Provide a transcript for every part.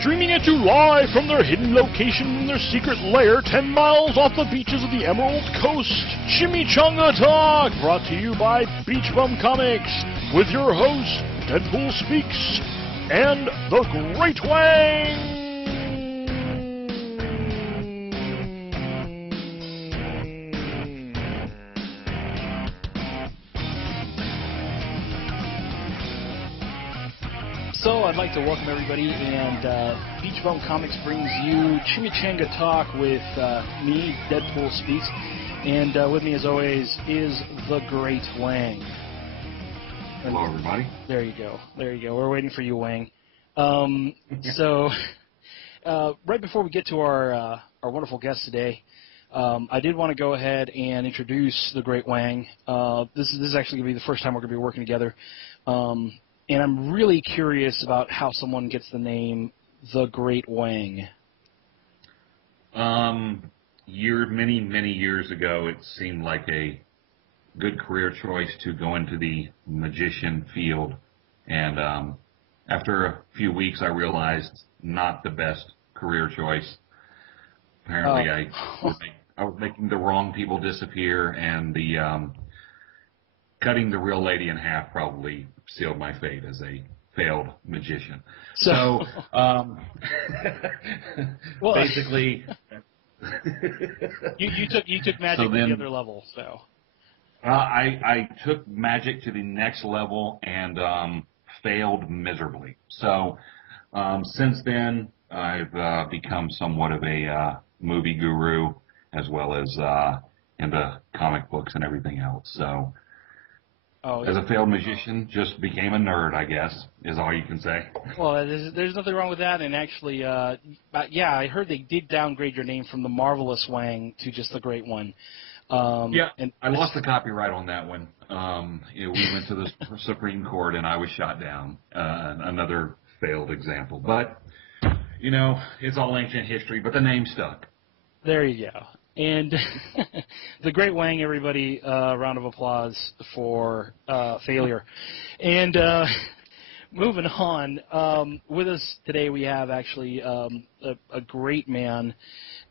Streaming at you live from their hidden location in their secret lair 10 miles off the beaches of the Emerald Coast. Chimichanga Talk, brought to you by Beach Bum Comics, with your host, Deadpool Speaks, and the Great Wang! So I'd like to welcome everybody, and Beach Bum Comics brings you Chimichanga Talk with me, Deadpool Speaks, and with me as always is the Great Wang. Hello everybody. There you go. There you go. We're waiting for you, Wang. So right before we get to our wonderful guest today, I did want to go ahead and introduce the Great Wang. This is actually going to be the first time we're going to be working together. And I'm really curious about how someone gets the name The Great Wang. Many years ago, it seemed like a good career choice to go into the magician field. And after a few weeks, I realized not the best career choice. Apparently, I was making the wrong people disappear, and the cutting the real lady in half probably sealed my fate as a failed magician. So well, basically, you took magic to the other level. So I took magic to the next level and failed miserably. So since then, I've become somewhat of a movie guru, as well as into comic books and everything else. So. As a failed magician, just became a nerd, I guess, is all you can say. Well, there's nothing wrong with that, and actually, yeah, I heard they did downgrade your name from the Marvelous Wang to just the Great One. Yeah, and I lost the copyright on that one. We went to the Supreme Court, and I was shot down. Another failed example. But, it's all ancient history, but the name stuck. There you go. And the Great Wang, everybody, round of applause for failure. And moving on, with us today we have actually a great man,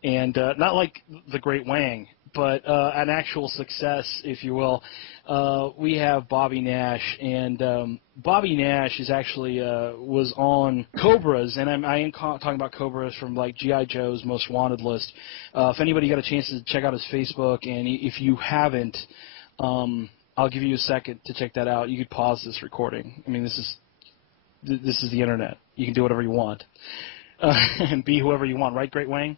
and not like the Great Wang, but an actual success, if you will. We have Bobby Nash, and Bobby Nash is actually was on Cobras, and I am talking about Cobras from like G.I. Joe's Most Wanted list. If anybody got a chance to check out his Facebook, and if you haven't, I'll give you a second to check that out. You could pause this recording. I mean, this is the internet. You can do whatever you want and be whoever you want, right, Great Wang?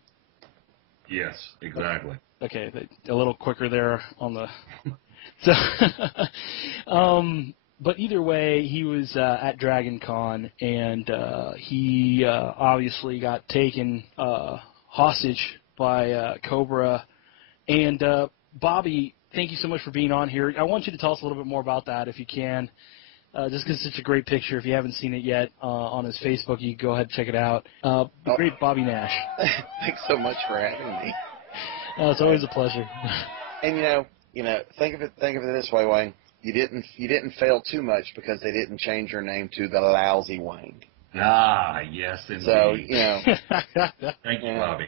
Yes, exactly. Okay, a little quicker there on the. So, but either way, he was at Dragon Con, and he obviously got taken hostage by Cobra. And Bobby, thank you so much for being on here. I want you to tell us a little bit more about that, if you can. Just because it's such a great picture. If you haven't seen it yet on his Facebook, you can go ahead and check it out. The great Bobby Nash. Thanks so much for having me. It's always a pleasure. And think of it this way, Wayne. You didn't fail too much because they didn't change your name to the Lousy Wang. Ah, yes, indeed. So Thank you, Bobby.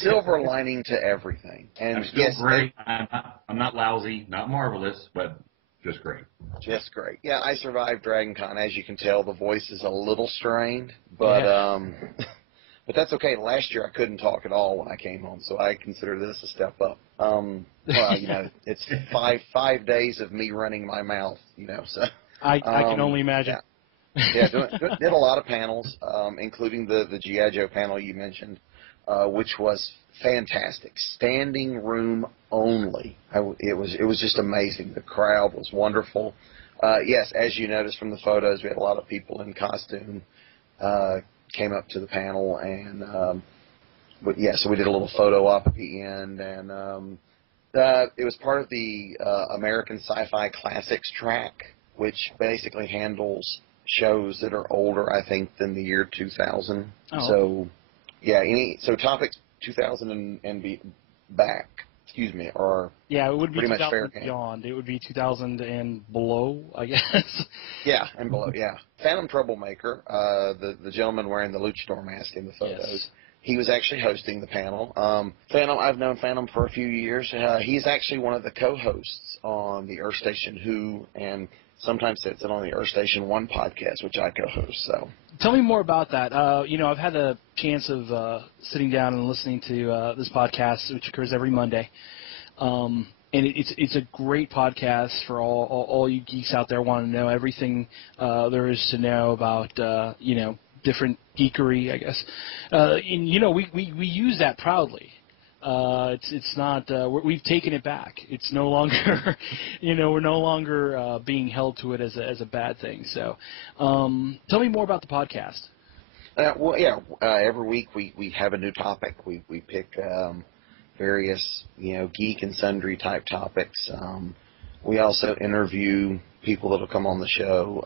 Silver lining to everything. And I'm still great. I'm not lousy, not marvelous, but just great. Just great. Yeah, I survived Dragon Con. As you can tell, the voice is a little strained, but but that's okay. Last year I couldn't talk at all when I came home, so I consider this a step up. Well, it's five days of me running my mouth, so. I can only imagine. Yeah, did a lot of panels, including the G.I. Joe panel you mentioned, which was fantastic. Standing room only. It was just amazing. The crowd was wonderful. Yes, as you noticed from the photos, we had a lot of people in costume came up to the panel, and so we did a little photo op at the end, and it was part of the American Sci-Fi Classics track, which basically handles shows that are older, I think, than the year 2000. Oh. So, yeah, so topics 2000 and back. excuse me, are Yeah, it would be pretty much 2000 fair and game. beyond. It would be 2000 and below, I guess. Yeah, and below, yeah. Phantom Troublemaker, the gentleman wearing the luchador mask in the photos. Yes. He was actually hosting the panel. Phantom, I've known Phantom for a few years. He's actually one of the co-hosts on the Earth Station Who, and sometimes sits in on the Earth Station 1 podcast, which I co-host. So, Tell me more about that. You know, I've had the chance of sitting down and listening to this podcast, which occurs every Monday. And it's a great podcast for all you geeks out there want to know everything there is to know about, you know, different geekery, I guess. And, you know, we use that proudly. It's not, we've taken it back. It's no longer, you know, we're no longer being held to it as a bad thing. So tell me more about the podcast. well, yeah, every week we have a new topic. We pick various, you know, geek and sundry type topics. We also interview people that will come on the show.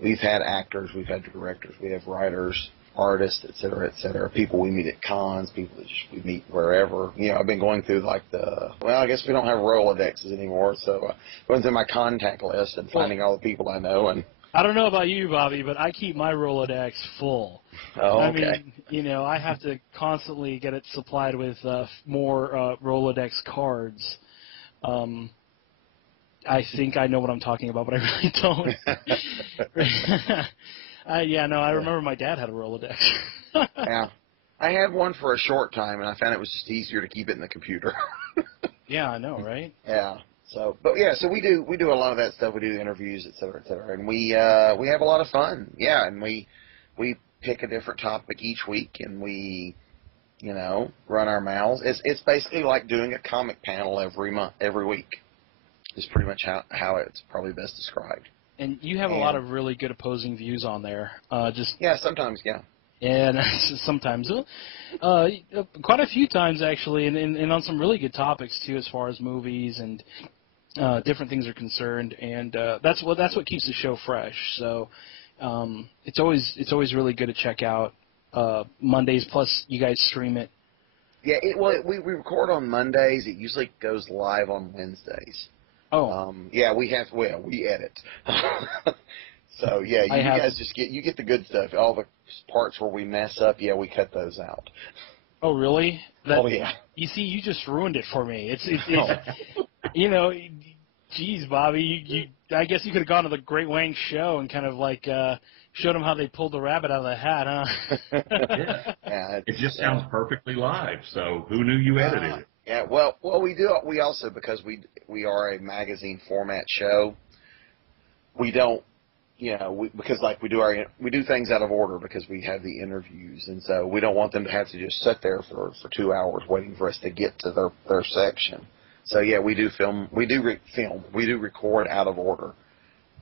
We've had actors, we've had directors, we have writers, artists, et cetera, people we meet at cons, people that we meet wherever. You know, I've been going through like I guess we don't have Rolodexes anymore, so going through my contact list and finding all the people I know. And I don't know about you, Bobby, but I keep my Rolodex full. oh, okay. I mean, you know, I have to constantly get it supplied with more Rolodex cards. I think I know what I'm talking about, but I really don't. I remember my dad had a Rolodex. Yeah. I had one for a short time, and I found it was just easier to keep it in the computer. Yeah, I know, right? Yeah. So, but yeah, so we do a lot of that stuff. We do interviews, et cetera, and we have a lot of fun. Yeah, and we pick a different topic each week, and we, you know, run our mouths. It's basically like doing a comic panel every week. Is pretty much how it's probably best described. And you have a lot of really good opposing views on there. Yeah, sometimes, yeah. And sometimes, quite a few times actually, and on some really good topics too, as far as movies and different things are concerned. And that's what keeps the show fresh. So it's always really good to check out Mondays. Plus, you guys stream it. Yeah, we record on Mondays. It usually goes live on Wednesdays. Oh. Yeah, we edit. So yeah, you guys just get the good stuff. All the parts where we mess up, yeah, we cut those out. Oh really? Oh yeah. You see, you just ruined it for me. It's you know, geez, Bobby, I guess you could have gone to the Great Wang show and kind of like showed them how they pulled the rabbit out of the hat, huh? Yeah, it just sounds perfectly live. So who knew you edited it? Yeah, well, we do. We also, because we are a magazine format show, we don't, you know, because like we do things out of order because we have the interviews, and so we don't want them to have to just sit there for 2 hours waiting for us to get to their section. So yeah, we do record out of order.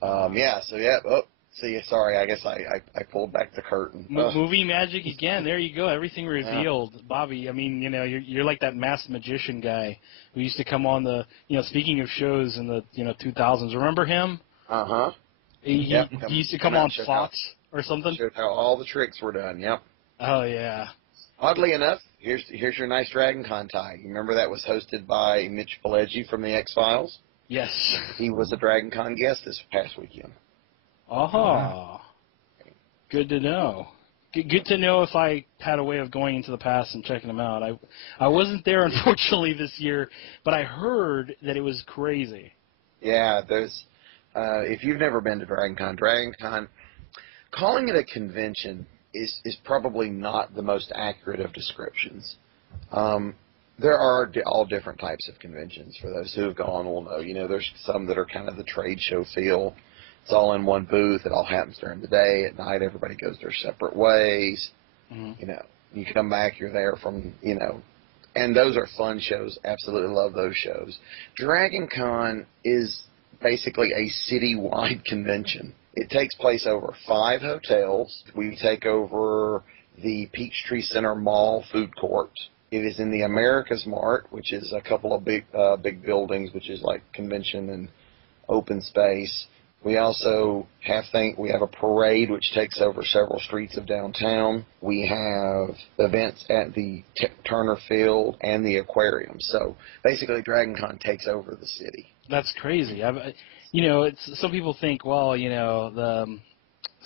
Yeah. So yeah. Oh, see, sorry. I guess I pulled back the curtain. Movie magic again. There you go. Everything revealed, yeah. Bobby. I mean, you know, you're like that masked magician guy who used to come on the, you know, speaking of shows in the 2000s. Remember him? Uh-huh. He used to come on Fox or something. Showed how all the tricks were done. Yep. Oh yeah. Oddly enough, here's your nice Dragon Con tie. You remember that was hosted by Mitch Pileggi from the X-Files? Yes. He was a Dragon Con guest this past weekend. Oh, good to know. Good to know if I had a way of going into the past and checking them out. I wasn't there, unfortunately, this year, but I heard that it was crazy. Yeah, there's. If you've never been to Dragon Con, calling it a convention is probably not the most accurate of descriptions. There are all different types of conventions. For those who have gone will know. You know, there's some that are kind of the trade show feel. It's all in one booth. It all happens during the day. At night, everybody goes their separate ways. Mm-hmm. You know, you come back, you're there from, you know, and those are fun shows. Absolutely love those shows. Dragon Con is basically a city-wide convention. It takes place over 5 hotels. We take over the Peachtree Center Mall food court. It is in the America's Mart, which is a couple of big buildings, which is like convention and open space. We also we have a parade which takes over several streets of downtown. We have events at the Turner Field and the aquarium. So basically, Dragon Con takes over the city. That's crazy. Some people think, well, the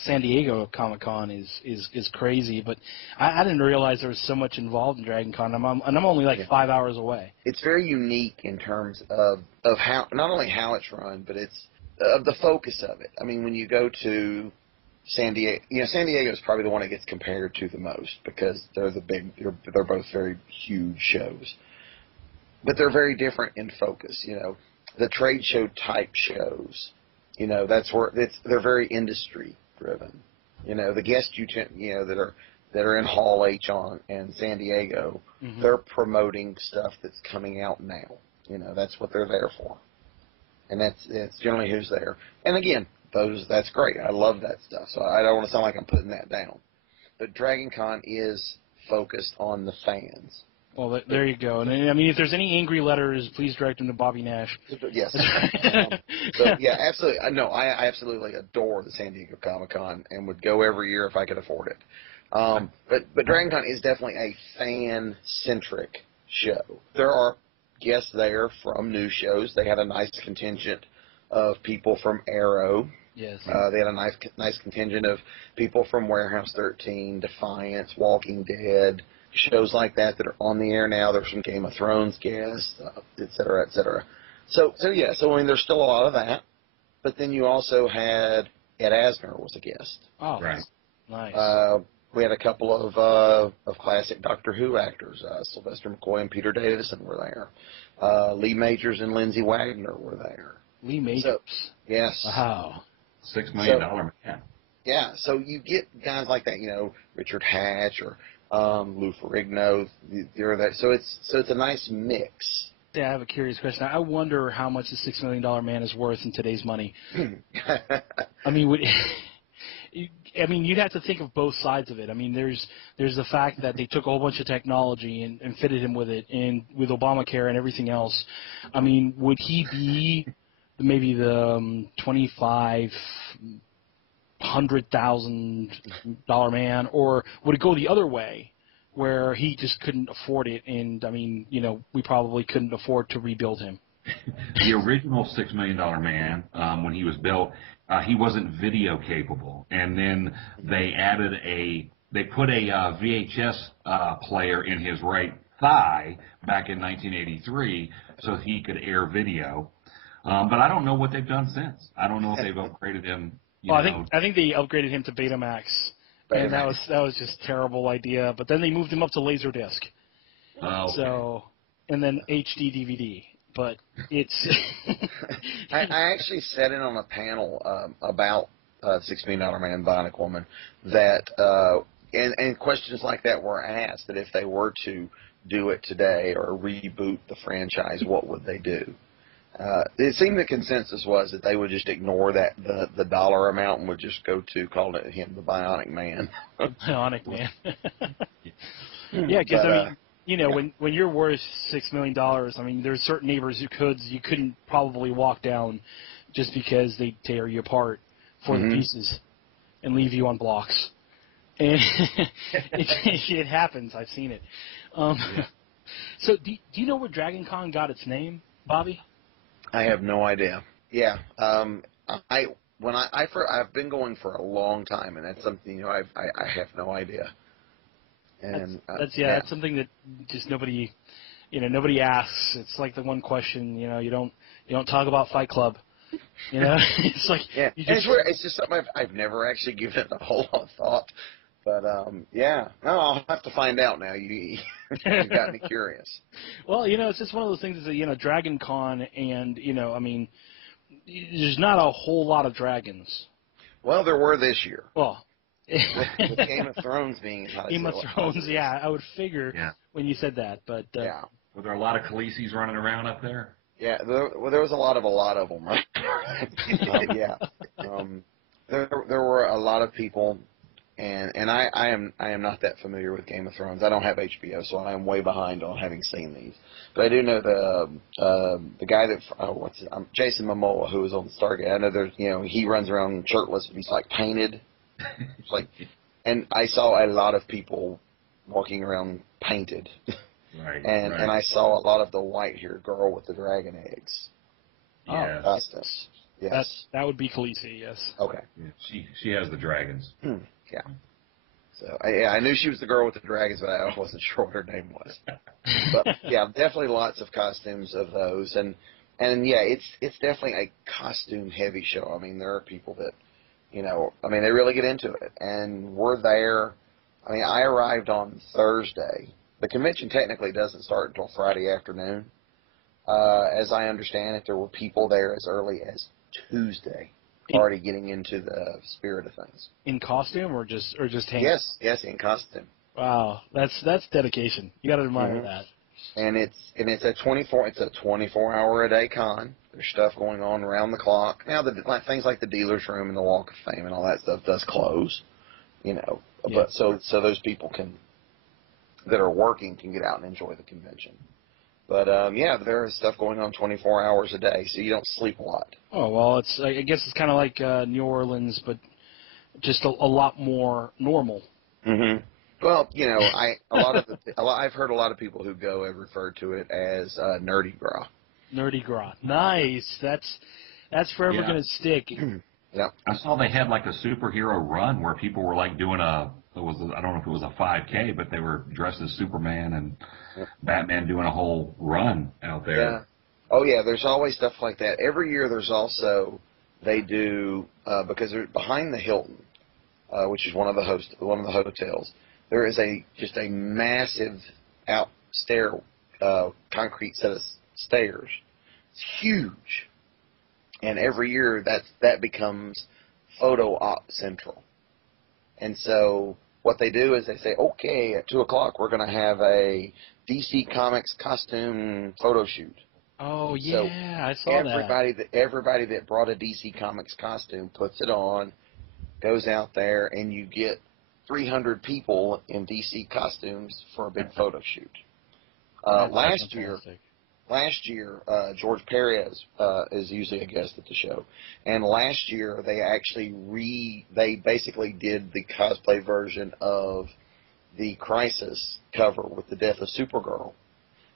San Diego Comic-Con is crazy, but I didn't realize there was so much involved in Dragon Con. I'm only like 5 hours away. It's very unique in terms of how, not only how it's run, but it's of the focus of it. I mean, when you go to San Diego, San Diego is probably the one that gets compared to the most because they're both very huge shows, but they're very different in focus. The trade show type shows, that's where they're very industry driven. The guests that are in Hall H and San Diego, they're promoting stuff that's coming out now. That's what they're there for. And that's generally who's there. And again, that's great. I love that stuff. So I don't want to sound like I'm putting that down. But Dragon Con is focused on the fans. Well, there you go. And I mean, if there's any angry letters, please direct them to Bobby Nash. Yes. So yeah, absolutely. No, I absolutely adore the San Diego Comic-Con and would go every year if I could afford it. But Dragon Con is definitely a fan-centric show. There are guests there from new shows. They had a nice contingent of people from Arrow. Yes. They had a nice contingent of people from Warehouse 13, Defiance, Walking Dead, shows like that are on the air now. There's some Game of Thrones guests, et cetera, et cetera. So I mean, there's still a lot of that. But then you also had Ed Asner was a guest. Oh, right. Nice. We had a couple of classic Doctor Who actors. Sylvester McCoy and Peter Davison were there. Lee Majors and Lindsay Wagner were there. Lee Majors. So, yes. Wow. $6 million man. Yeah, so you get guys like that, Richard Hatch or Lou Ferrigno. So it's a nice mix. Yeah, I have a curious question. I wonder how much the $6 million man is worth in today's money. I mean, you'd have to think of both sides of it. I mean, there's the fact that they took a whole bunch of technology and fitted him with it, and with Obamacare and everything else. I mean, would he be maybe the $2,500,000 man, or would it go the other way, where he just couldn't afford it, and I mean, we probably couldn't afford to rebuild him? The original $6 million man, when he was built, he wasn't video capable, and then they put a VHS player in his right thigh back in 1983 so he could air video. But I don't know what they've done since. I don't know if they've upgraded him. I think they upgraded him to Betamax, and that was just a terrible idea. But then they moved him up to Laserdisc. Oh, okay. So, and then HD DVD. But it's. I actually sat in on a panel about $6 Million Man, Bionic Woman, that and questions like that were asked, that if they were to do it today or reboot the franchise, what would they do? It seemed the consensus was that they would just ignore that the dollar amount and would just go to calling him the Bionic Man. Bionic Man. Yeah, because when you're worth $6 million, I mean, there's certain neighbors you couldn't probably walk down just because they'd tear you apart for the pieces and leave you on blocks. And it happens. I've seen it. So do you know where Dragon Con got its name, Bobby? I have no idea. Yeah, I've been going for a long time, and that's something I have no idea. And that's something that just nobody asks. It's like the one question, you don't talk about Fight Club. It's like it's just something I've never actually given it a whole lot of thought. But I'll have to find out now. You've got me curious. Well, it's just one of those things that Dragon Con, and I mean, there's not a whole lot of dragons. Well, there were this year. Well, with Game of Thrones being Game of Thrones, yeah, I would figure when you said that, but were there a lot of Khaleesi's running around up there? Yeah, there was a lot of them, right? There were a lot of people. and I am not that familiar with Game of Thrones. I don't have HBO, so I am way behind on having seen these. But I do know the guy that Jason Momoa, who was on Stargate. I know there's he runs around shirtless, but he's like painted. It's like, and I saw a lot of people walking around painted. Right. And I saw a lot of the white-haired girl with the dragon eggs. Yeah. Custis. Yes. That would be Khaleesi, yes. Okay. Yeah, she has the dragons. Yeah. So I knew she was the girl with the dragons, but I wasn't sure what her name was. But yeah, definitely lots of costumes of those, and yeah, it's definitely a costume-heavy show. I mean, there are people that, they really get into it, and we're there. I mean, I arrived on Thursday. The convention technically doesn't start until Friday afternoon. As I understand it, there were people there as early as Tuesday, already getting into the spirit of things. In costume or just hanging? Yes, in costume. Wow, that's dedication. You got to admire that. And it's a 24-hour a day con. There's stuff going on around the clock. Now things like the dealer's room and the Walk of Fame and all that stuff does close, Yeah. But so those people that are working can get out and enjoy the convention. But there is stuff going on 24 hours a day, so you don't sleep a lot. Oh well, I guess it's kind of like New Orleans, but just a lot more normal. Mm-hmm. Well, I've heard a lot of people who go have referred to it as nerdy gras. Nerdy gras, nice. That's forever going to stick. Yeah. I saw they had like a superhero run where people were like doing I don't know if it was a 5K, but they were dressed as Superman and Batman doing a whole run out there. Yeah. Oh yeah, there's always stuff like that. Every year there's also they do because they're behind the Hilton, which is one of the hotels. There is just a massive concrete set of stairs. It's huge, and every year that becomes photo op central. And so what they do is they say, okay, at 2:00 we're going to have a DC Comics costume photo shoot. Oh yeah, so I saw that. Everybody that brought a DC Comics costume puts it on, goes out there, and you get 300 people in DC costumes for a big photo shoot. Last year, George Perez is usually a guest at the show, and last year they basically did the cosplay version of the Crisis cover with the death of Supergirl,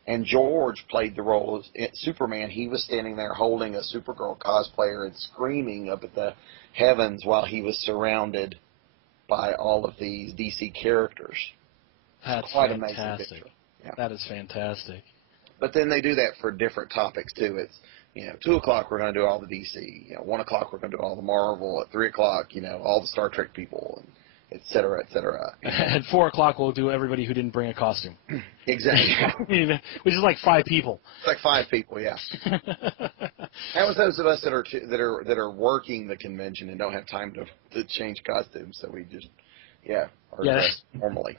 and George played the role of Superman. He was standing there holding a Supergirl cosplayer and screaming up at the heavens while he was surrounded by all of these DC characters. That's quite fantastic. Amazing picture. Yeah. That is fantastic. But then they do that for different topics too. It's 2:00 we're going to do all the DC. 1:00 we're going to do all the Marvel. At 3:00 all the Star Trek people, and et cetera, et cetera. At 4:00 we'll do everybody who didn't bring a costume. Exactly. Which is like 5 people. It's like 5 people, yeah. That was those of us that are working the convention and don't have time to change costumes, so we just are dressed normally.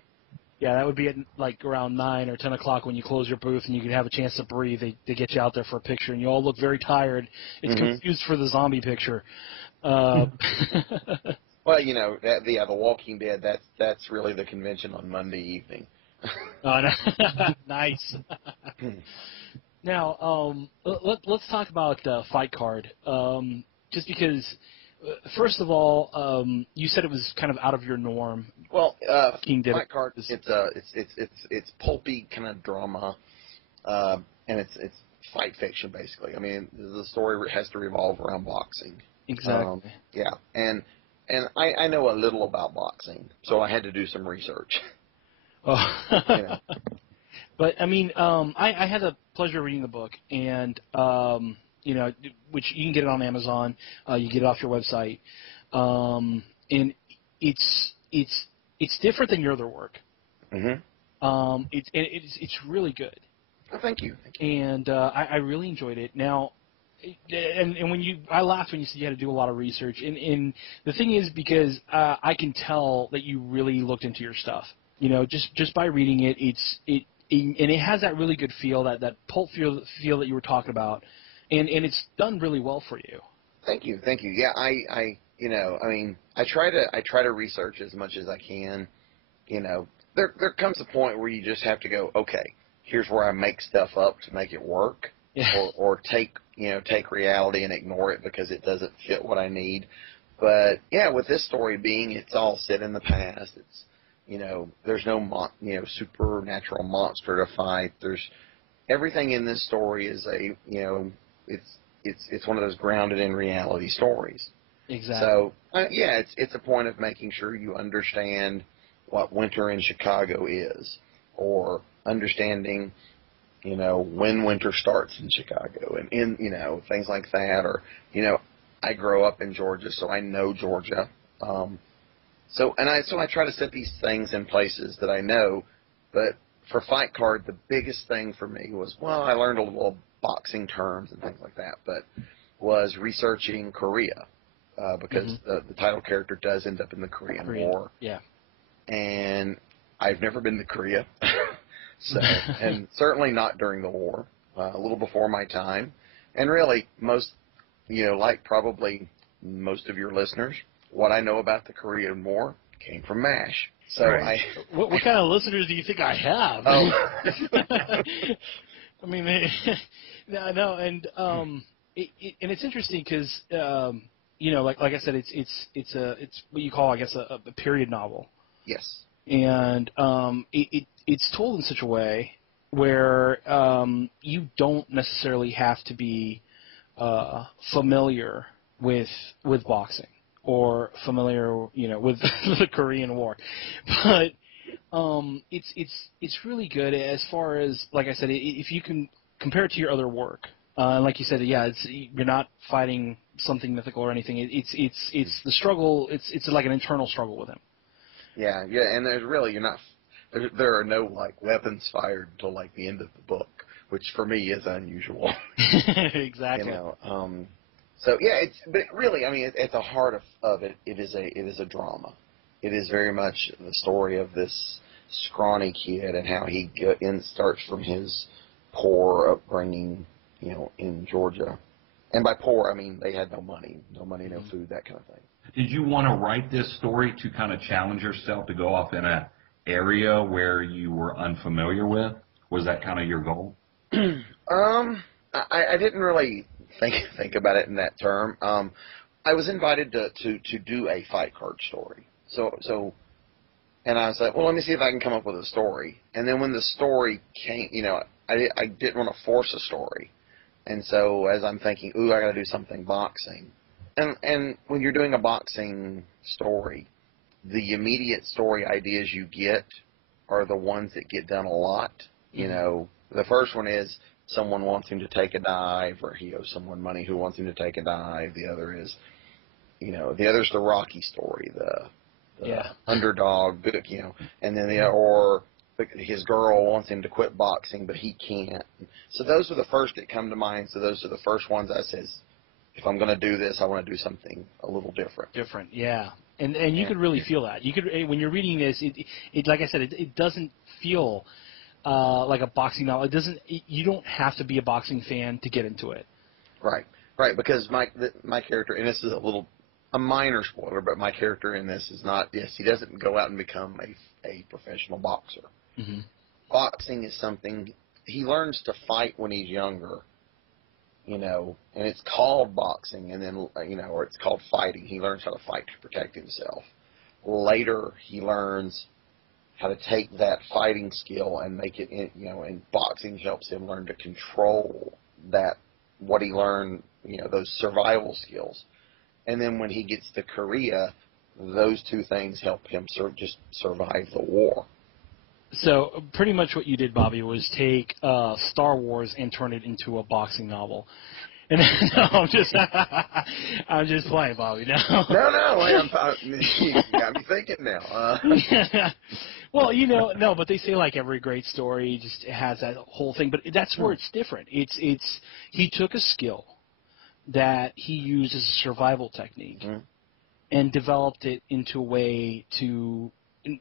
Yeah, that would be at like around 9 or 10 o'clock when you close your booth and you can have a chance to breathe. They get you out there for a picture, and you all look very tired. It's confused for the zombie picture. Well, The Walking Dead. That's really the convention on Monday evening. Oh, no. Nice. Now, let's talk about Fight Card. Just because, first of all, you said it was kind of out of your norm. Well, King did Fight Card. It's pulpy kind of drama, and it's fight fiction basically. I mean, the story has to revolve around boxing. Exactly. Yeah, and I know a little about boxing, so I had to do some research. Oh. But I mean, I had the pleasure of reading the book, and which you can get it on Amazon. You get it off your website, and it's different than your other work. Mm-hmm. It's really good. Oh, thank you. And I really enjoyed it. Now, and I laughed when you said you had to do a lot of research. And the thing is, because I can tell that you really looked into your stuff. Just by reading it, and it has that really good feel, that pulp feel that you were talking about, and it's done really well for you. Thank you. Yeah, I mean, I try to research as much as I can. There comes a point where you just have to go, okay, here's where I make stuff up to make it work, Yeah. or take reality and ignore it because it doesn't fit what I need. But yeah, with this story being, it's all set in the past. It's there's no supernatural monster to fight. There's everything in this story is it's one of those grounded in reality stories. Exactly. So yeah, it's a point of making sure you understand what winter in Chicago is, or understanding when winter starts in Chicago, and things like that. Or I grow up in Georgia, so I know Georgia. So I try to set these things in places that I know. But for Fight Card, the biggest thing for me was, well, I learned a little boxing terms and things like that, but was researching Korea, because the title character does end up in the Korean War. Yeah. And I've never been to Korea, so and certainly not during the war. A little before my time, and really like probably most of your listeners, what I know about the Korean War came from MASH. So right. What kind of listeners do you think I have? Oh. I mean, no, and it's interesting because like I said, it's what you call, I guess, a period novel. Yes. And it's told in such a way where you don't necessarily have to be familiar with boxing or familiar, with the Korean War, but it's really good as far as, like I said, if you can compare it to your other work. Like you said, yeah, you're not fighting something mythical or anything. It's the struggle. It's like an internal struggle with him. Yeah, and there are no like weapons fired until like the end of the book, which for me is unusual. Exactly. So yeah, but really, I mean, at the heart of it, it is a drama. It is very much the story of this scrawny kid and how he starts from his poor upbringing, in Georgia. And by poor, I mean they had no money, no food, that kind of thing. Did you want to write this story to kind of challenge yourself to go off in an area where you were unfamiliar with? Was that kind of your goal? I didn't really think about it in that term. I was invited to do a Fight Card story. So, and I was like, well, let me see if I can come up with a story. And then when the story came, I didn't want to force a story. And so as I'm thinking, ooh, I got to do something boxing. And when you're doing a boxing story, the immediate story ideas you get are the ones that get done a lot. The first one is someone wants him to take a dive, or he owes someone money who wants him to take a dive. The other is, the other's the Rocky story, the underdog, and then or his girl wants him to quit boxing, but he can't. So those are the first that come to mind. So those are the first ones I says, if I'm going to do this, I want to do something a little different. Different, yeah. And you could really feel that. You could, when you're reading this, it like I said, it doesn't feel like a boxing novel. It doesn't. You don't have to be a boxing fan to get into it. Right. Because my character, and this is a minor spoiler, but my character in this is not. Yes, he doesn't go out and become a professional boxer. Mm-hmm. Boxing is something he learns to fight when he's younger. And it's called boxing, and then, or it's called fighting. He learns how to fight to protect himself. Later, he learns how to take that fighting skill and make it, and boxing helps him learn to control what he learned, those survival skills. And then when he gets to Korea, those two things help him just survive the war. So pretty much what you did, Bobby, was take Star Wars and turn it into a boxing novel. And no, I'm just playing, Bobby. No. No, you got me thinking now. Well, no, but they say like every great story just has that whole thing, but that's where it's different. It's he took a skill that he used as a survival technique and developed it into a way to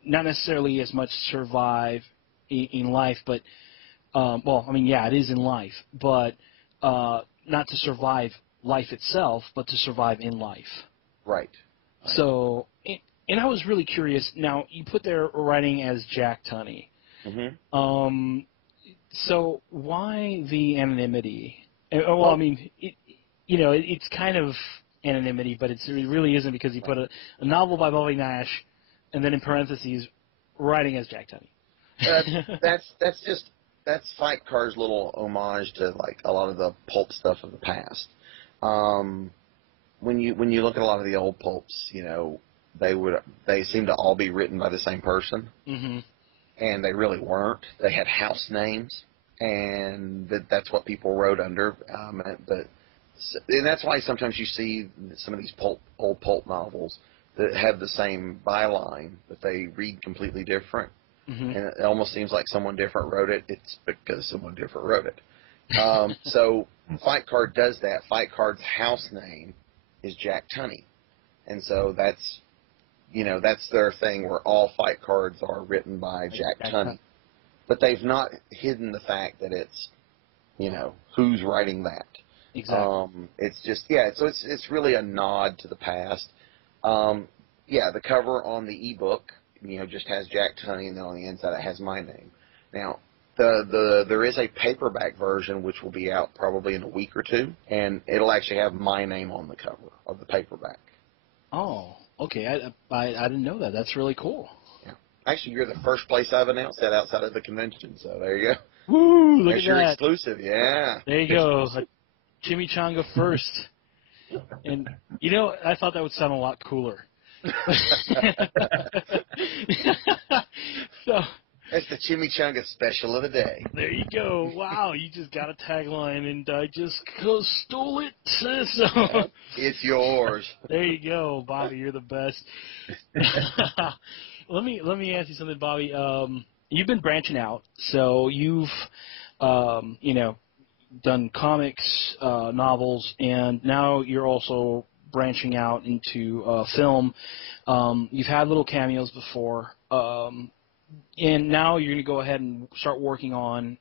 not necessarily as much survive in life, but it is in life, but not to survive life itself, but to survive in life. Right. So, and I was really curious. Now, you put there writing as Jack Tunney. Mm-hmm. So why the anonymity? Well, I mean, it's kind of anonymity, but it really isn't, because you put a novel by Bobby Nash, and then in parentheses, writing as Jack Tunney. That's Fight Card's little homage to like a lot of the pulp stuff of the past. When you look at a lot of the old pulps, they seem to all be written by the same person, and they really weren't. They had house names, and that's what people wrote under. And that's why sometimes you see some of these old pulp novels that have the same byline, but they read completely different. And it almost seems like someone different wrote it. It's because someone different wrote it. So Fight Card does that. Fight Card's house name is Jack Tunney. And so that's their thing, where all Fight Cards are written by Jack Tunney. But they've not hidden the fact that it's, who's writing that. Exactly. It's just, so it's really a nod to the past. The cover on the ebook, just has Jack Tunney, and then on the inside it has my name. Now, there is a paperback version which will be out probably in a week or two, and it'll actually have my name on the cover of the paperback. Oh, okay. I didn't know that. That's really cool. Yeah. Actually, you're the first place I've announced that outside of the convention, so there you go. Woo! Look That's at your that. exclusive, yeah. There you go. Chimichanga first. And, I thought that would sound a lot cooler. So that's the Chimichanga special of the day. There you go. Wow, you just got a tagline, and I just stole it. So it's yours. There you go, Bobby. You're the best. Let me ask you something, Bobby. You've been branching out, so you've done comics, novels, and now you're also branching out into film. You've had little cameos before, and now you're going to go ahead and start working on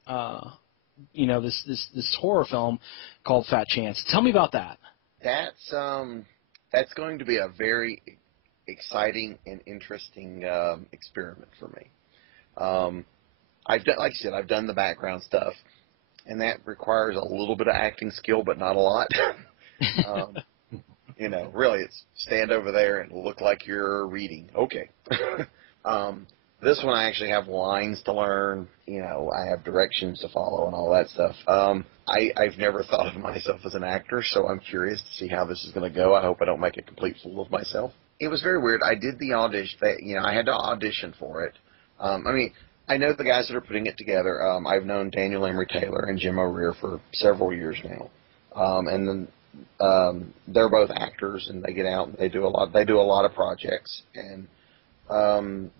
this horror film called Fat Chance. Tell me about that. That's going to be a very exciting and interesting experiment for me. Like you said, I've done the background stuff, and that requires a little bit of acting skill, but not a lot. Really, it's stand over there and look like you're reading. Okay. This one, I actually have lines to learn. I have directions to follow and all that stuff. I've never thought of myself as an actor, so I'm curious to see how this is going to go. I hope I don't make a complete fool of myself. It was very weird. I did the audition. I had to audition for it. I know the guys that are putting it together. I've known Daniel Emery Taylor and Jim O'Rear for several years now, and then they're both actors, and they get out and they do a lot of projects, and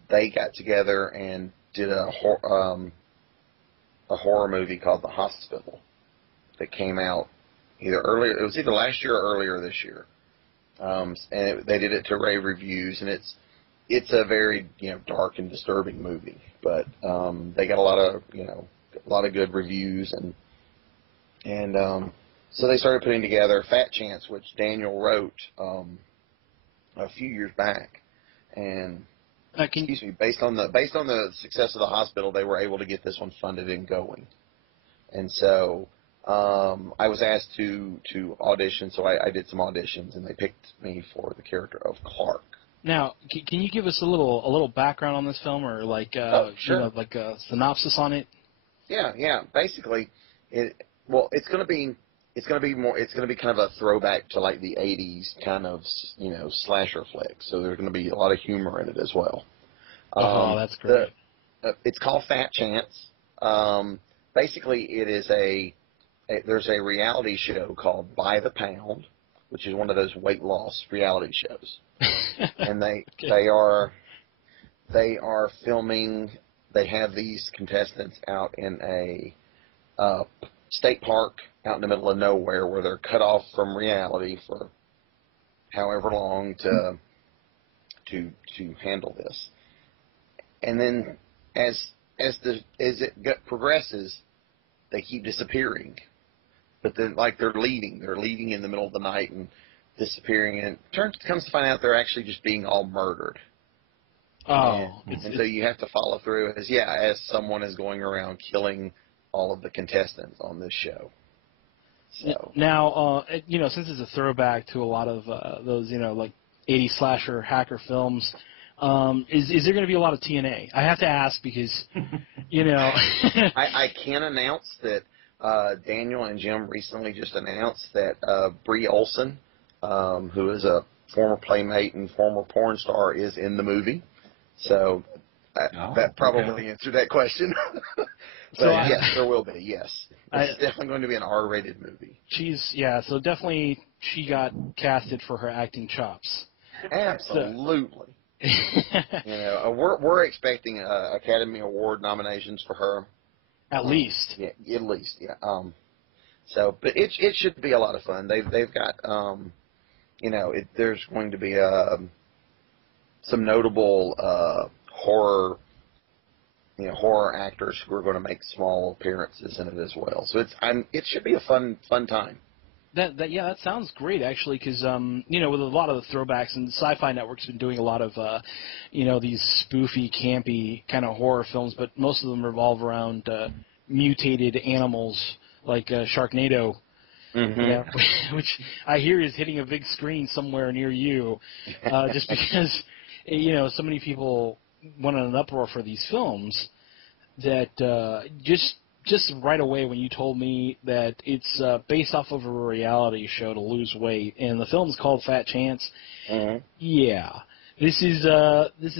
they got together and did a horror movie called The Hospital that came out it was either last year or earlier this year, and they did it to rave reviews, and it's a very dark and disturbing movie, but they got a lot of good reviews, and so they started putting together Fat Chance, which Daniel wrote a few years back, and based on the success of The Hospital, they were able to get this one funded and going, and so I was asked to audition, so I did some auditions, and they picked me for the character of Clark. Now, can you give us a little background on this film, or sure. like a synopsis on it? Yeah. Basically, it's going to be kind of a throwback to like the '80s kind of slasher flick. So there's going to be a lot of humor in it as well. That's great. It's called Fat Chance. Basically, it is there's a reality show called By the Pound, which is one of those weight loss reality shows, and they are filming. They have these contestants out in a state park out in the middle of nowhere, where they're cut off from reality for however long to handle this. And then as it progresses, they keep disappearing. But then, like, they're leaving in the middle of the night, and disappearing, and comes to find out they're actually just being all murdered. Oh, and so you have to follow through as someone is going around killing all of the contestants on this show. So now, since it's a throwback to a lot of those, like 80s slasher hacker films, is there going to be a lot of TNA? I have to ask because, I can announce that Daniel and Jim recently just announced that Bree Olson, who is a former Playmate and former porn star, is in the movie. So that probably answered that question. But yes, there will be, yes. It's definitely going to be an R-rated movie. So definitely she got casted for her acting chops. Absolutely. We're expecting Academy Award nominations for her. At least. Yeah, at least, yeah. But it should be a lot of fun. They've got, there's going to be some notable horror actors who are going to make small appearances in it as well. So it should be a fun time. That sounds great actually, because with a lot of the throwbacks, and Sci-Fi Network's been doing a lot of these spoofy, campy kind of horror films, but most of them revolve around mutated animals like Sharknado. Mm-hmm. Which I hear is hitting a big screen somewhere near you, just because so many people went on an uproar for these films that just right away when you told me that it's based off of a reality show to lose weight, and the film's called Fat Chance. Mm-hmm. Yeah, this is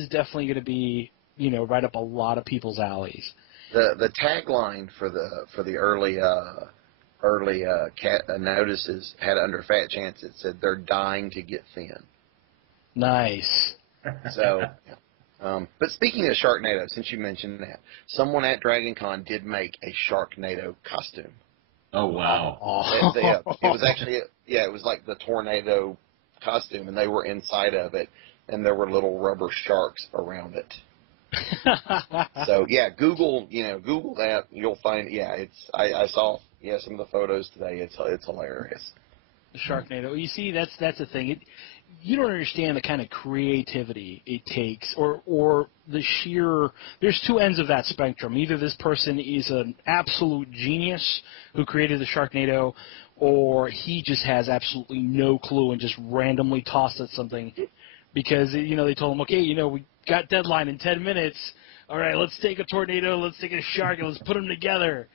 definitely going to be right up a lot of people's alleys. The tagline for the early notices had under Fat Chance, it said they're dying to get thin. Nice. So, but speaking of Sharknado, since you mentioned that, someone at Dragon Con did make a Sharknado costume. Oh, wow. It was actually, it was like the tornado costume, and they were inside of it, and there were little rubber sharks around it. So, Google that, you'll find, I saw, some of the photos today. It's hilarious. The Sharknado. You see, that's the thing. You don't understand the kind of creativity it takes, or the sheer. There's two ends of that spectrum. Either this person is an absolute genius who created the Sharknado, or he just has absolutely no clue and just randomly tossed at something because they told him, okay, we got deadline in 10 minutes. All right, let's take a tornado, let's take a shark, and let's put them together.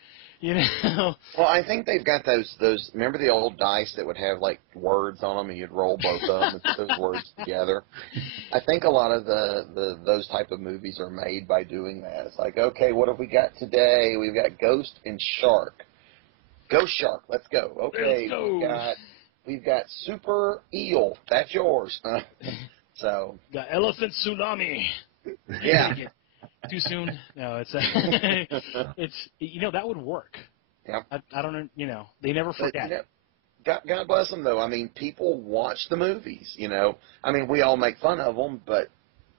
Well, I think they've got those. Remember the old dice that would have like words on them, and you'd roll both of them and put those words together. I think a lot of those type of movies are made by doing that. It's like, okay, what have we got today? We've got Ghost and Shark. Ghost Shark, let's go. Okay, we've got Super Eel. That's yours. So got Elephant Tsunami. Yeah. Too soon? No, it's that would work. Yeah. I don't they never forget. God bless them though. I mean, people watch the movies. I mean, we all make fun of them, but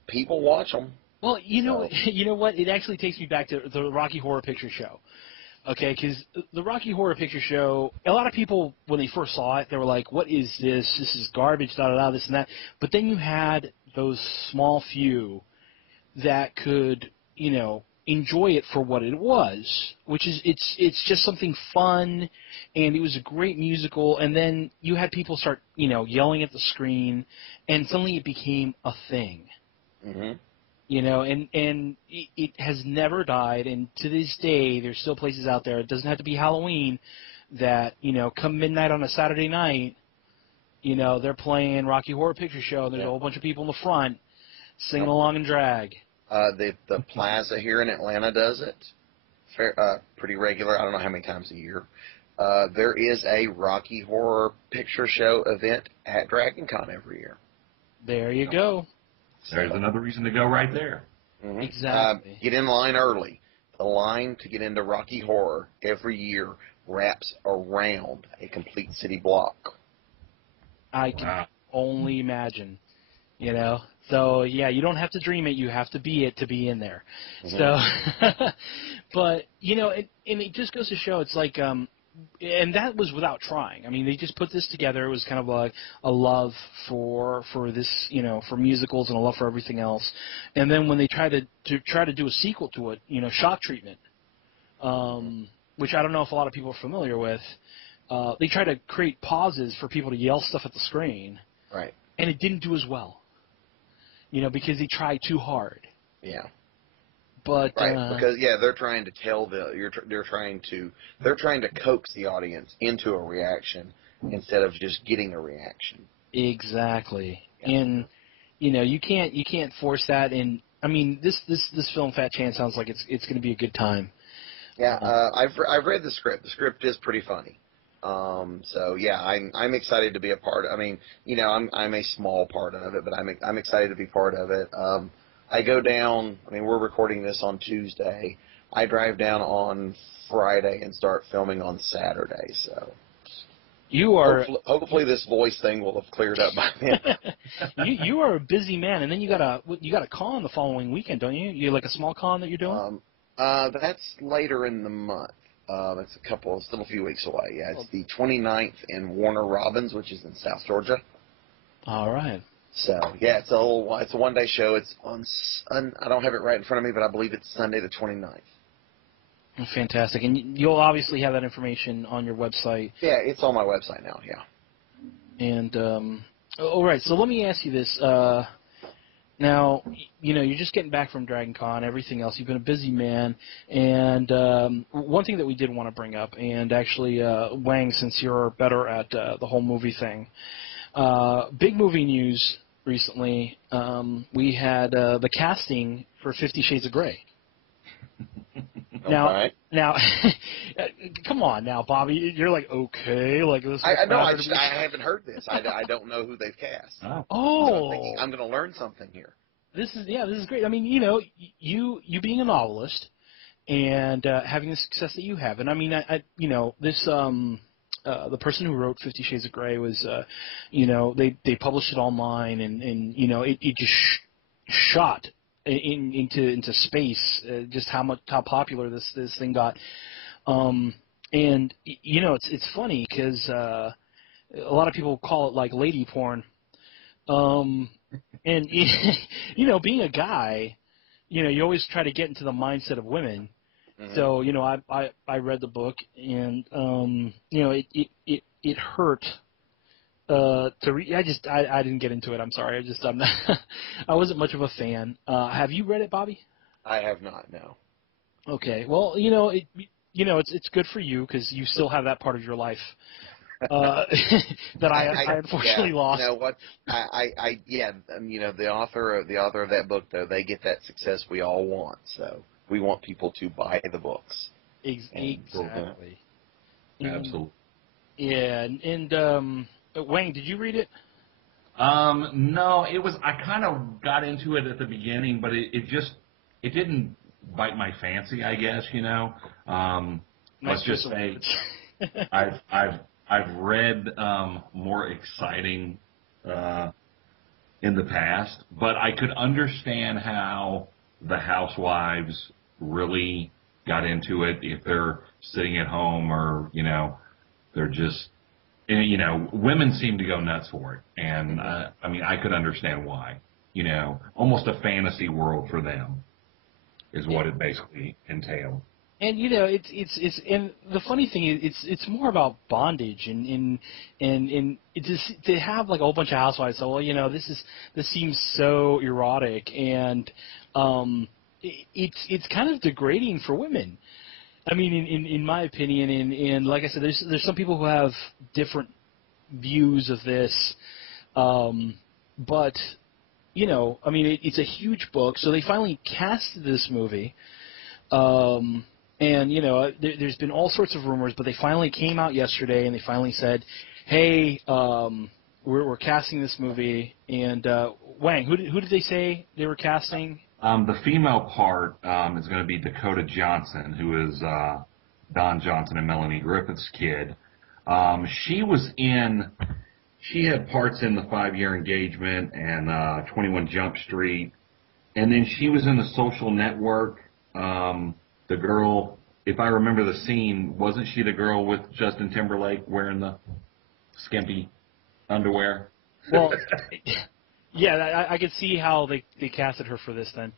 people watch them. Well, you know what? It actually takes me back to the Rocky Horror Picture Show. Okay, because the Rocky Horror Picture Show, a lot of people when they first saw it, they were like, "What is this? This is garbage." This and that. But then you had those small few that could, enjoy it for what it was, which is it's just something fun, and it was a great musical. And then you had people start, yelling at the screen, and suddenly it became a thing. Mm-hmm. And it has never died, and to this day, there's still places out there. It doesn't have to be Halloween that, come midnight on a Saturday night, they're playing Rocky Horror Picture Show, and there's a whole bunch of people in the front singing along in drag. The Plaza here in Atlanta does it pretty regular. I don't know how many times a year. There is a Rocky Horror Picture Show event at Dragon Con every year. There you go. There's another reason to go right there. Mm-hmm. Exactly. Get in line early. The line to get into Rocky Horror every year wraps around a complete city block. I can only imagine, So, you don't have to dream it. You have to be it to be in there. Mm-hmm. So, but, and it just goes to show, it's like, and that was without trying. I mean, they just put this together. It was kind of like a love for this, for musicals and a love for everything else. And then when they tried to do a sequel to it, Shock Treatment, which I don't know if a lot of people are familiar with, they tried to create pauses for people to yell stuff at the screen. Right. And it didn't do as well. Because they tried too hard. Yeah. But right, because they're trying to tell they're trying to coax the audience into a reaction instead of just getting a reaction. Exactly. Yeah. And you can't force that. And I mean, this film Fat Chance sounds like it's going to be a good time. Yeah, I've read the script. The script is pretty funny. So yeah, I'm excited to be a part. I mean, I'm a small part of it, but I'm excited to be part of it. I go down. I mean, we're recording this on Tuesday. I drive down on Friday and start filming on Saturday. So you are hopefully this voice thing will have cleared up by then. you are a busy man, and then you got a con the following weekend, don't you? You like a small con that you're doing? That's later in the month. It's still a few weeks away. Yeah, it's the 29th in Warner Robins, which is in South Georgia. All right. So yeah, it's a one-day show. It's on. I don't have it right in front of me, but I believe it's Sunday the 29th. Fantastic, and you'll obviously have that information on your website. Yeah, it's on my website now. Yeah. And all right, so let me ask you this. Now, you're just getting back from Dragon Con, everything else. You've been a busy man, and one thing that we did want to bring up, and actually, Wang, since you're better at the whole movie thing, big movie news recently. We had the casting for 50 Shades of Grey. Now, come on now, Bobby. You're like, okay, like this. I haven't heard this. I don't know who they've cast. Oh. So I'm going to learn something here. This is great. I mean, you being a novelist and having the success that you have, and I mean, this the person who wrote 50 Shades of Grey was, they published it online, and it just shot into space, just how popular this thing got, and it's funny because a lot of people call it like lady porn, and being a guy, you always try to get into the mindset of women. Mm-hmm. So I read the book, and it hurt to read. I didn't get into it. I'm sorry. I'm not, I wasn't much of a fan. Have you read it, Bobby? I have not. No. Okay. Well, it's good for you because you still have that part of your life that I unfortunately lost. You know what? The author of that book, though, they get that success we all want. So we want people to buy the books. Exactly. Absolutely. Yeah, and Wayne, did you read it? No, it was. I kind of got into it at the beginning, but it didn't bite my fancy, I guess. Let's just say I've read more exciting in the past, but I could understand how the housewives really got into it if they're sitting at home or they're just. Women seem to go nuts for it, and I could understand why. Almost a fantasy world for them is what it basically entailed. And it's and the funny thing is it's more about bondage and it just to have like a whole bunch of housewives. So this seems so erotic, and it's kind of degrading for women. I mean, in my opinion, and like I said, there's some people who have different views of this, but it's a huge book. So they finally cast this movie, and there's been all sorts of rumors, but they finally came out yesterday and they finally said, "Hey, we're casting this movie." And Wang, who did they say they were casting? The female part is going to be Dakota Johnson, who is Don Johnson and Melanie Griffith's kid. She had parts in the 5-Year Engagement and 21 Jump Street, and then she was in The Social Network. The girl if I remember the scene, wasn't she the girl with Justin Timberlake wearing the skimpy underwear? Well, yeah, I could see how they casted her for this then.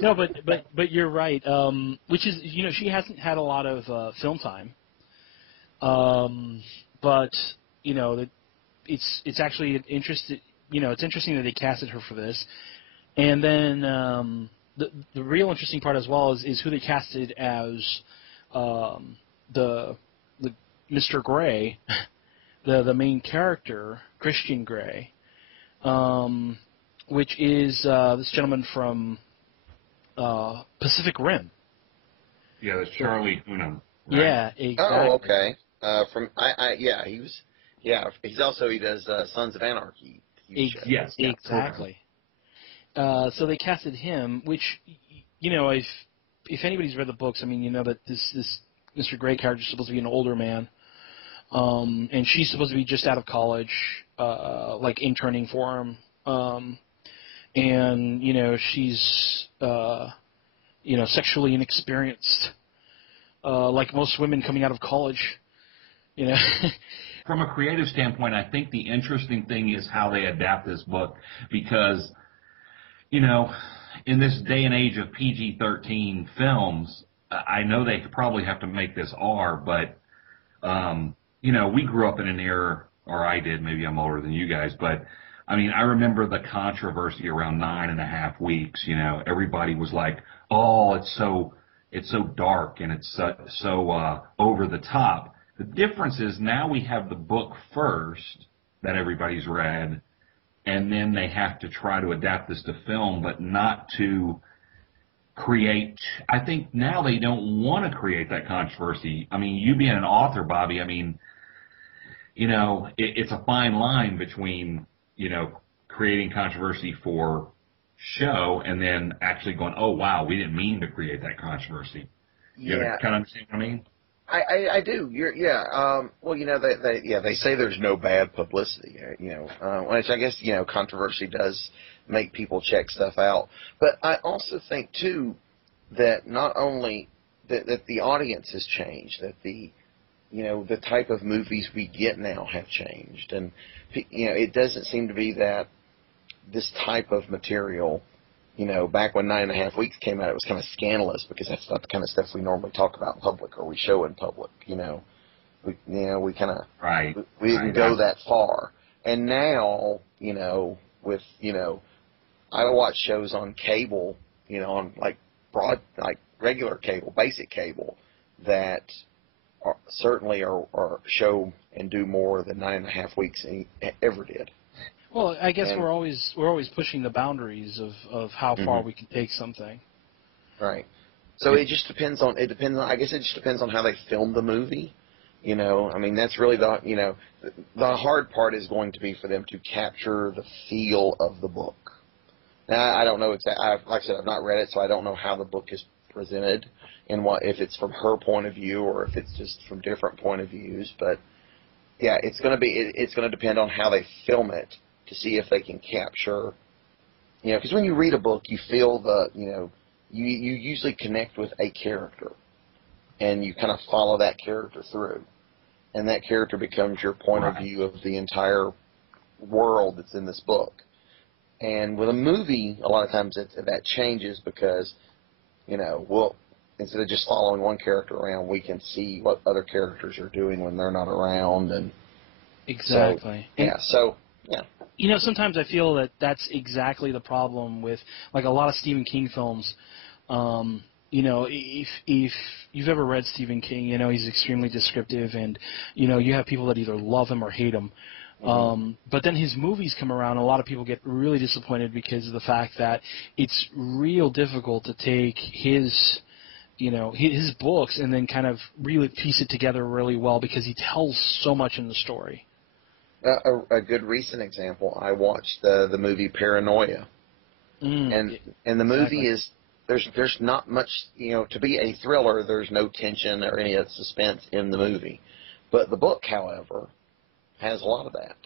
No, but you're right. Which is, she hasn't had a lot of film time. But it's actually interesting. It's interesting that they casted her for this. And then the real interesting part as well is who they casted as the Mr. Gray, the main character, Christian Grey. Which is this gentleman from Pacific Rim. Yeah, that's Charlie Hunnam. Right? Yeah, exactly. Oh, okay. He does Sons of Anarchy. Yes, exactly. So they casted him, which if anybody's read the books, I mean, you know that this Mr. Grey character is supposed to be an older man, and she's supposed to be just out of college, like interning for him. And she's sexually inexperienced, like most women coming out of college. From a creative standpoint, I think the interesting thing is how they adapt this book, because in this day and age of PG-13 films, I know they probably have to make this R, but we grew up in an era, or I did. Maybe I'm older than you guys, but I mean, I remember the controversy around 9.5 weeks. Everybody was like, "Oh, it's so dark and it's so over the top." The difference is now we have the book first that everybody's read, and then they have to try to adapt this to film, but not to create. I think now they don't want to create that controversy. I mean, you being an author, Bobby, I mean, it's a fine line between creating controversy for show and then actually going, oh, wow, we didn't mean to create that controversy. You kind of understand what I mean? I do. Well, they say there's no bad publicity, which I guess, controversy does make people check stuff out. But I also think, too, that not only that the audience has changed, that the type of movies we get now have changed. And, it doesn't seem to be that this type of material, back when 9.5 weeks came out, it was kind of scandalous because that's not the kind of stuff we normally talk about in public or we show in public, we kind of, right. We didn't go that far. And now, with, I watch shows on cable, on like regular cable, basic cable, that certainly are show and do more than 9.5 weeks ever did. Well, I guess we're always pushing the boundaries of how far we can take something. Right. So it just depends on I guess it just depends on how they film the movie. I mean, that's really the hard part is going to be for them to capture the feel of the book. Now, I don't know exactly. Like I said, I've not read it, so I don't know how the book is presented and if it's from her point of view or if it's just from different point of views. But yeah, it's going to depend on how they film it to see if they can capture, because when you read a book, you feel you usually connect with a character, and you kind of follow that character through, and that character becomes your point of view of the entire world that's in this book. And with a movie, a lot of times that changes because, instead of just following one character around, we can see what other characters are doing when they're not around, and exactly. So, yeah. Sometimes I feel that that's exactly the problem with, like, a lot of Stephen King films. If you've ever read Stephen King, he's extremely descriptive, and, you have people that either love him or hate him. But then his movies come around, and a lot of people get really disappointed because of the fact that it's real difficult to take his books and then kind of really piece it together really well because he tells so much in the story. A good recent example, I watched the movie Paranoia, and the movie is there's not much, to be a thriller. There's no tension or any of suspense in the movie, but the book, however, has a lot of that.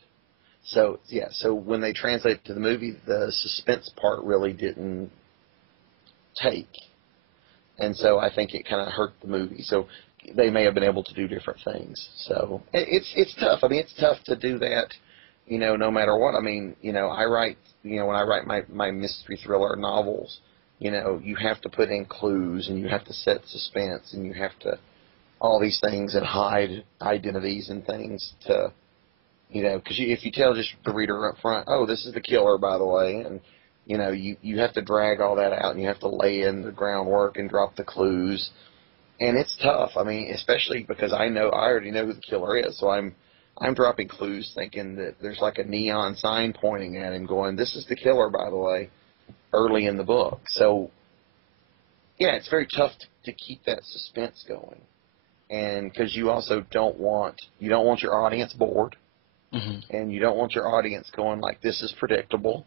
So so when they translate it to the movie, the suspense part really didn't take. and so I think it kind of hurt the movie. So they may have been able to do different things. So it's tough. I mean, it's tough to do that, no matter what. I mean, I write, when I write my mystery thriller novels, you have to put in clues and you have to set suspense and you have to all these things and hide identities and things to, because if you tell just the reader up front, oh, this is the killer, by the way, and you have to drag all that out and you have to lay in the groundwork and drop the clues. And it's tough. I mean, especially because I already know who the killer is, so I'm dropping clues thinking that there's like a neon sign pointing at him going, this is the killer, by the way, early in the book. So, yeah, it's very tough to keep that suspense going. And because you also don't want your audience bored, and you don't want your audience going like, this is predictable.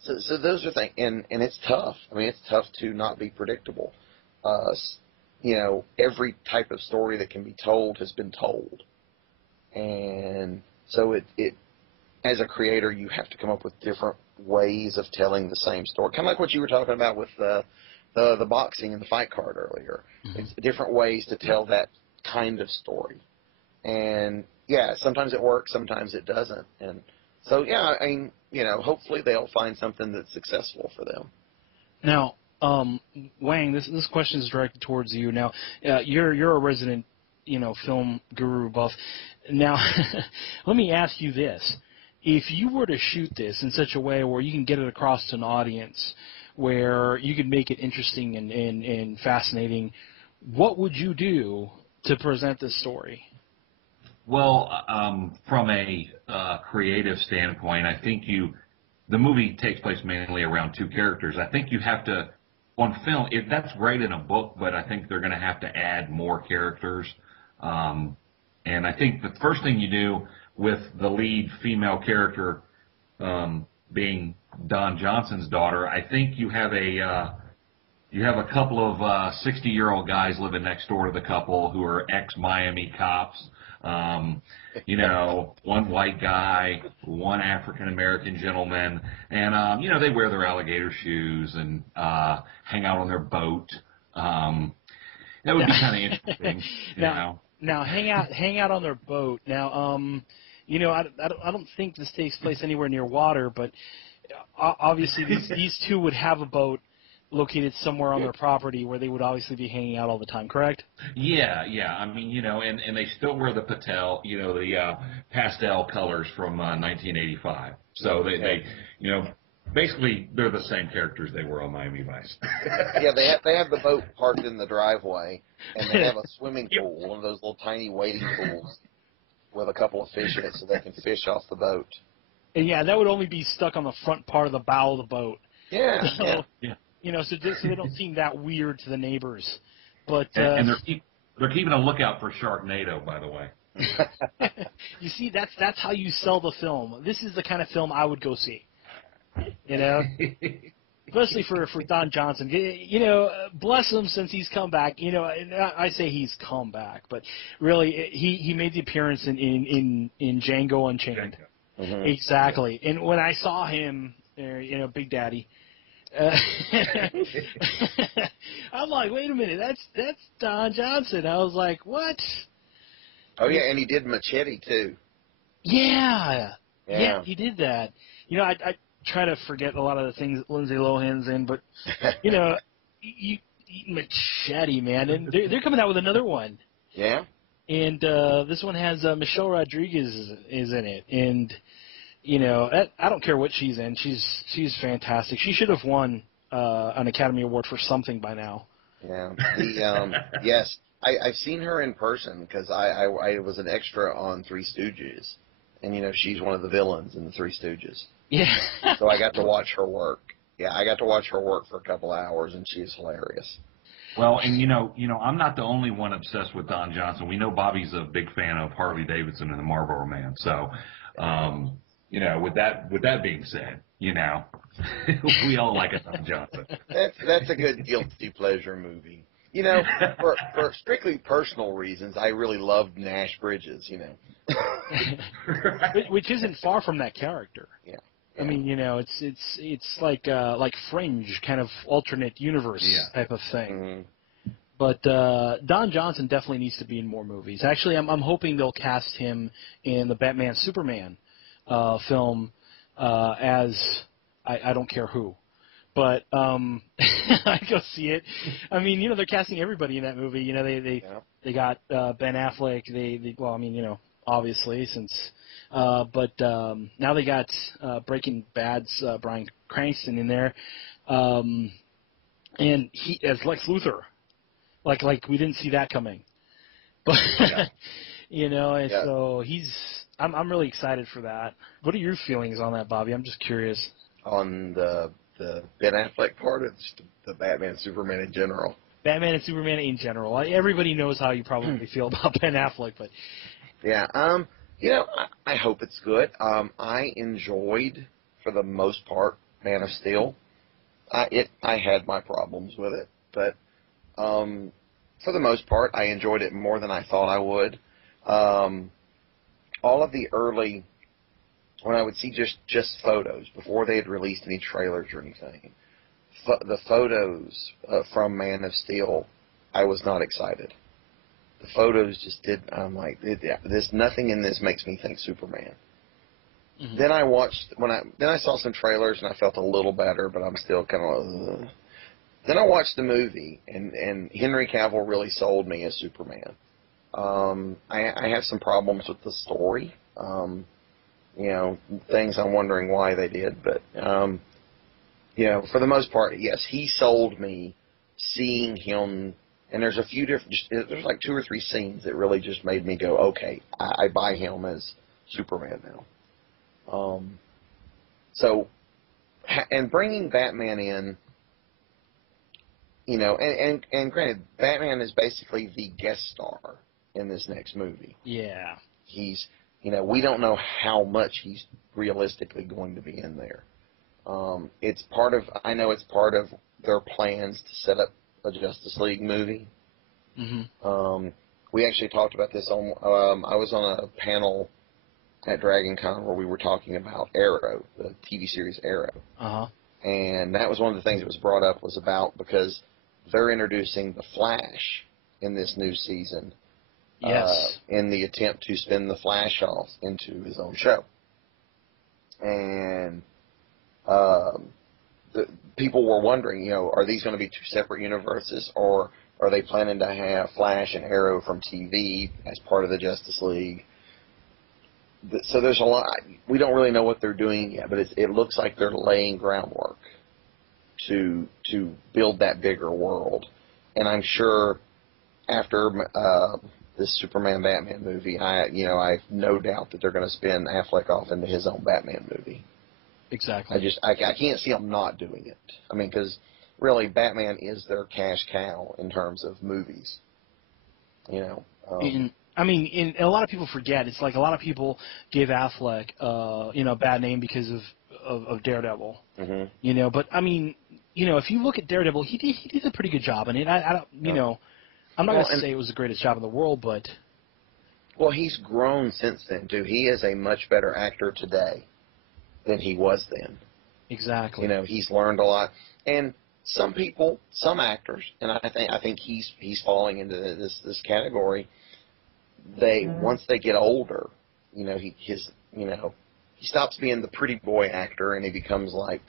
So those are things, and it's tough. I mean, it's tough to not be predictable. Every type of story that can be told has been told. And so it as a creator, you have to come up with different ways of telling the same story. Kind of like what you were talking about with the boxing and the fight card earlier. It's different ways to tell that kind of story. And, yeah, sometimes it works, sometimes it doesn't. And so, yeah, I mean, hopefully they'll find something that's successful for them. Now, Wang, this question is directed towards you. Now, you're a resident, film guru buff. Now, let me ask you this: if you were to shoot this in such a way where you can get it across to an audience, where you could make it interesting and fascinating, what would you do to present this story? Well, from a creative standpoint, I think the movie takes place mainly around two characters. I think you have to, on film, that's great in a book, but I think they're going to have to add more characters. And I think the first thing you do with the lead female character being Don Johnson's daughter, I think you have a couple of 60-year-old guys living next door to the couple who are ex-Miami cops. One white guy, one African-American gentleman, and, they wear their alligator shoes and hang out on their boat. That would be kind of interesting, Now, hang out on their boat. Now, I don't think this takes place anywhere near water, but obviously these two would have a boat located somewhere on their property where they would obviously be hanging out all the time, correct? Yeah. I mean, and they still wear the the pastel colors from 1985. So they basically they're the same characters they were on Miami Vice. Yeah, they have the boat parked in the driveway, and they have a swimming pool, one of those little tiny wading pools with a couple of fish in it so they can fish off the boat. And yeah, that would only be stuck on the front part of the bow of the boat. Yeah. So, so they don't seem that weird to the neighbors. But and they're keeping a lookout for Sharknado, by the way. You see, that's how you sell the film. This is the kind of film I would go see. Especially for Don Johnson. Bless him since he's come back. And I say he's come back, but really he made the appearance in Django Unchained. Mm-hmm. Exactly. And when I saw him, Big Daddy. I'm like, wait a minute, that's Don Johnson. I was like, what? Oh yeah, and he did Machete too. Yeah, he did that. I try to forget a lot of the things that Lindsay Lohan's in, but Machete, man, and they're coming out with another one. Yeah. And this one has Michelle Rodriguez is in it, and I don't care what she's in. She's fantastic. She should have won an Academy Award for something by now. Yeah. Yes, I've seen her in person because I was an extra on Three Stooges, and she's one of the villains in the Three Stooges. Yeah. So I got to watch her work. Yeah, I got to watch her work for a couple hours, and she's hilarious. Well, and I'm not the only one obsessed with Don Johnson. We know Bobby's a big fan of Harley Davidson and the Marlboro Man. So, with that being said, we all like a Don Johnson. That's a good guilty pleasure movie. For strictly personal reasons, I really loved Nash Bridges. Which isn't far from that character. Yeah. I mean, it's like Fringe, kind of alternate universe type of thing. Mm-hmm. But Don Johnson definitely needs to be in more movies. Actually, I'm hoping they'll cast him in the Batman Superman film as I don't care who. But I go see it. I mean, they're casting everybody in that movie. They got Ben Affleck. Well, I mean, obviously since. But now they got Breaking Bad's Bryan Cranston in there, and he as Lex Luthor. Like we didn't see that coming, but and so I'm really excited for that. What are your feelings on that, Bobby? I'm just curious. On the Ben Affleck part, or just the Batman Superman in general? Batman and Superman in general. Everybody knows how you probably feel about Ben Affleck, but yeah, I hope it's good. I enjoyed, for the most part, Man of Steel. I had my problems with it, but for the most part, I enjoyed it more than I thought I would. All of the early, when I would see just photos before they had released any trailers or anything, the photos from Man of Steel, I was not excited. The photos just did. I'm like, there's nothing in this makes me think Superman. Mm-hmm. Then I saw some trailers and I felt a little better, but I'm still kind of. Then I watched the movie, and Henry Cavill really sold me as Superman. I have some problems with the story. Things I'm wondering why they did, but for the most part, yes, he sold me. Seeing him, and there's a few different. There's like 2 or 3 scenes that really just made me go, okay, I buy him as Superman now. And bringing Batman in. And granted, Batman is basically the guest star in this next movie. Yeah. He's, we don't know how much he's realistically going to be in there. I know it's part of their plans to set up a Justice League movie. Mm-hmm. We actually talked about this on, I was on a panel at Dragon Con where we were talking about Arrow, the TV series Arrow. Uh-huh. And that was one of the things that was brought up was about because they're introducing the Flash in this new season. Yes. In the attempt to spin the Flash off into his own show. And people were wondering, are these going to be 2 separate universes, or are they planning to have Flash and Arrow from TV as part of the Justice League? So there's a lot. We don't really know what they're doing yet, but it looks like they're laying groundwork to build that bigger world. And I'm sure after this Superman Batman movie, I have no doubt that they're going to spin Affleck off into his own Batman movie. Exactly. I can't see them not doing it. I mean, because really, Batman is their cash cow in terms of movies. And a lot of people forget. It's like a lot of people give Affleck, a bad name because of Daredevil. Mm-hmm. But I mean, if you look at Daredevil, he did a pretty good job in it. I don't, I'm not going to say it was the greatest job in the world, but. Well, he's grown since then, too. He is a much better actor today than he was then. Exactly. He's learned a lot. And some actors, and I think he's falling into this category. Once they get older, he stops being the pretty boy actor and he becomes like,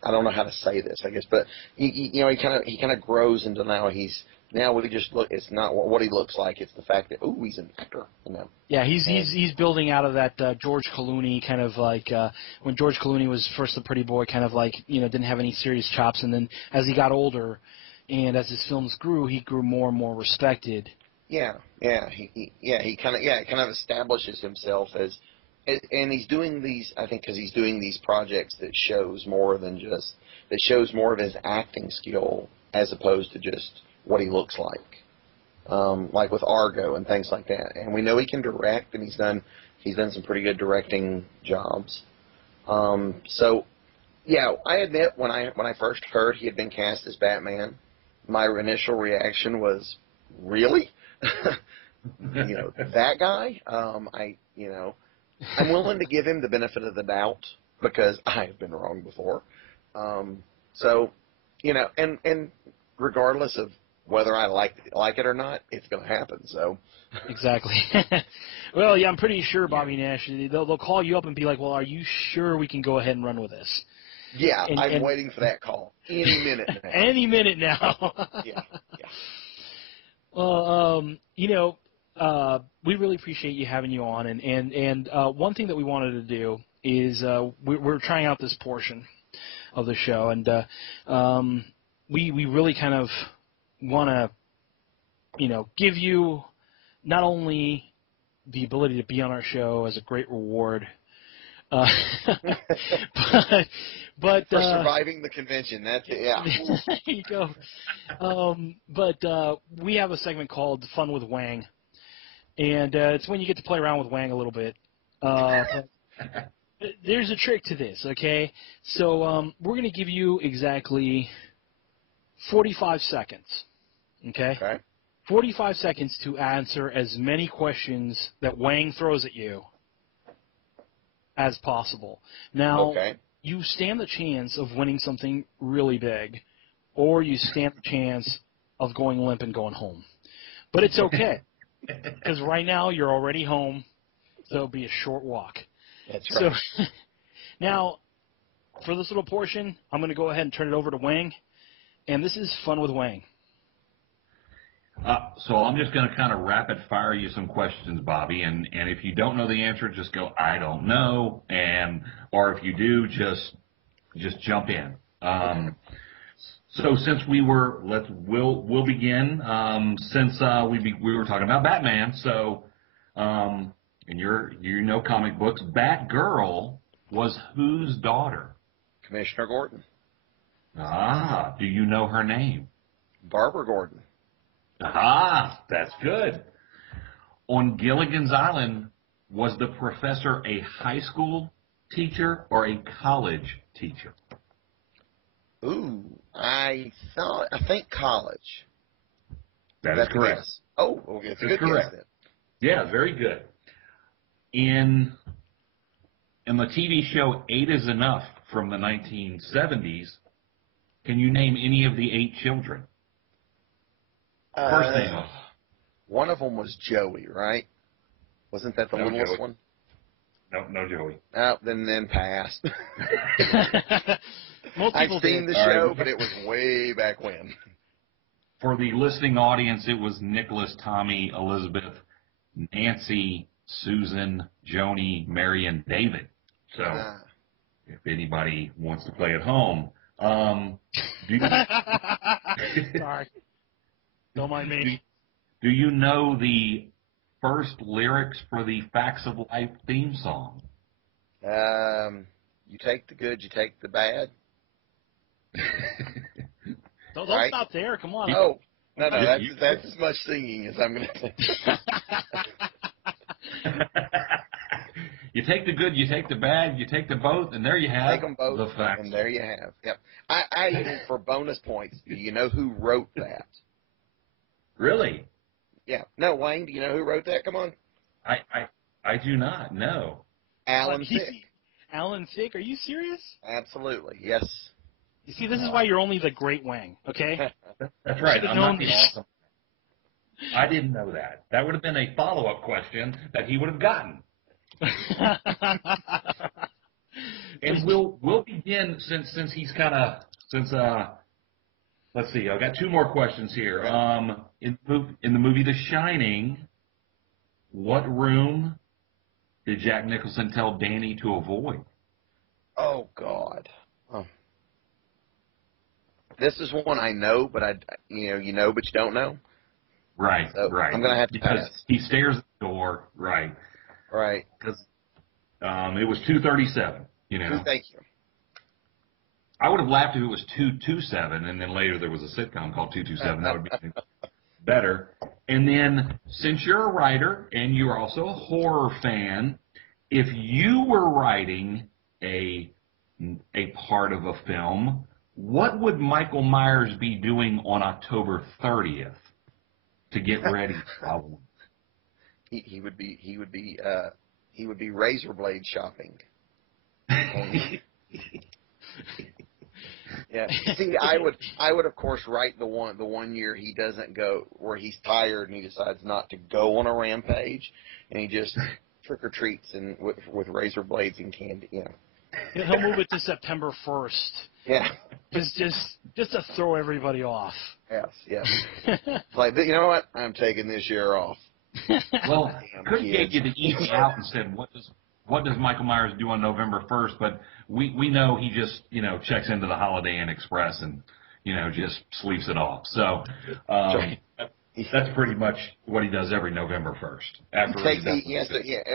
I don't know how to say this, I guess, but he kind of grows into now we just look. It's not what he looks like. It's the fact that he's an actor. Yeah, he's building out of that George Clooney kind of like when George Clooney was first the pretty boy, kind of like didn't have any serious chops, and then as he got older, and as his films grew, he grew more and more respected. Yeah. He kind of establishes himself as, and he's doing these. I think because he's doing these projects that shows more of his acting skill as opposed to just what he looks like with Argo and things like that. And we know he can direct, and he's done some pretty good directing jobs. So, yeah, I admit when I first heard he had been cast as Batman, my initial reaction was, really? That guy? I'm willing to give him the benefit of the doubt because I have been wrong before. And regardless of whether I like it or not, it's going to happen. So. Exactly. Well, yeah, I'm pretty sure, Bobby Nash, they'll call you up and be like, well, are you sure we can go ahead and run with this? Yeah, And I'm waiting for that call any minute now. Any minute now. Yeah. Well, we really appreciate you having you on, and one thing that we wanted to do is we're trying out this portion of the show, and we really kind of want to, give you not only the ability to be on our show as a great reward, but for surviving the convention. That's it. Yeah. There you go. But we have a segment called Fun with Wang, and it's when you get to play around with Wang a little bit. There's a trick to this, okay? So we're going to give you exactly 45 seconds, okay? Okay. 45 seconds to answer as many questions that Wang throws at you as possible. Now, you stand the chance of winning something really big, or you stand the chance of going limp and going home. But it's okay, because right now you're already home, so it'll be a short walk. That's right. So, now, for this little portion, I'm going to go ahead and turn it over to Wang, and this is Fun with Wang. So I'm just going to kind of rapid fire you some questions, Bobby, and if you don't know the answer, just go, I don't know, or if you do, just jump in. So since we'll begin. Since we were talking about Batman, so and you know comic books, Batgirl was whose daughter? Commissioner Gordon. Ah, do you know her name? Barbara Gordon. Ah, that's good. On Gilligan's Island, was the professor a high school teacher or a college teacher? Ooh, I think college. That is correct. Guess. Oh, okay, it's a good correct. guess then. Yeah, very good. In the TV show 8 is Enough from the 1970s, can you name any of the 8 children? First name. One of them was Joey, right? Wasn't that the littlest Joey. one? No, Joey. Oh, then pass. I've seen the show, but it was way back when. For the listening audience, it was Nicholas, Tommy, Elizabeth, Nancy, Susan, Joni, Mary, and David. So, if anybody wants to play at home, Sorry. Don't mind me. Do you know the first lyrics for the Facts of Life theme song? You take the good, you take the bad. Don't stop there. Come on. Oh, no, that's as much singing as I'm going to say. You take the good, you take the bad, you take the both, and there you have take them both, the facts. And there you have. Yep. I even, for bonus points, do you know who wrote that? Really? Yeah. No, Wayne, do you know who wrote that? Come on. I do not know. Alan Thicke. Alan Thicke? Are you serious? Absolutely. Yes. You see, this is why you're only the great Wang, okay? That's right. I'm not the awesome. I didn't know that. That would have been a follow-up question that he would have gotten. And we'll begin since he's kind of let's see. I've got 2 more questions here. In the movie The Shining, what room did Jack Nicholson tell Danny to avoid? Oh God. Oh. This is one I know, but you know, but you don't know. Right, so right. I'm gonna have to pass. He stares at the door. Right. Right. Because it was 2:37. You know. Thank you. I would have laughed if it was 2:27, and then later there was a sitcom called 227. That would be better. And then, since you're a writer and you're also a horror fan, if you were writing a part of a film, what would Michael Myers be doing on October 30th to get ready? He would be razor blade shopping. Yeah. See, I would of course write the one year he doesn't go, where he's tired and he decides not to go on a rampage, and he just trick or treats and with razor blades and candy. You know. He'll move it to September 1st. Yeah. Just to throw everybody off. Yes. Like, you know what? I'm taking this year off. Well, could get you to eat out and said, what does Michael Myers do on November 1st? But we know he just, checks into the Holiday Inn Express and, just sleeps it off. So that's pretty much what he does every November 1st.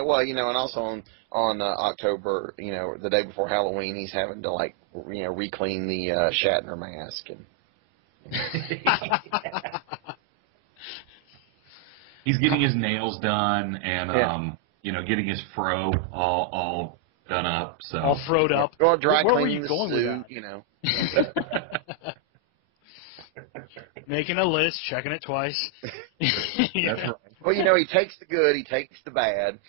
Well, and also on October, the day before Halloween, he's having to re-clean the Shatner mask and. He's getting his nails done and getting his fro all done up. So all froed up. Well, dry Where were cleaning you the going suit, with that? Making a list, checking it twice. That's right. Well, he takes the good, he takes the bad.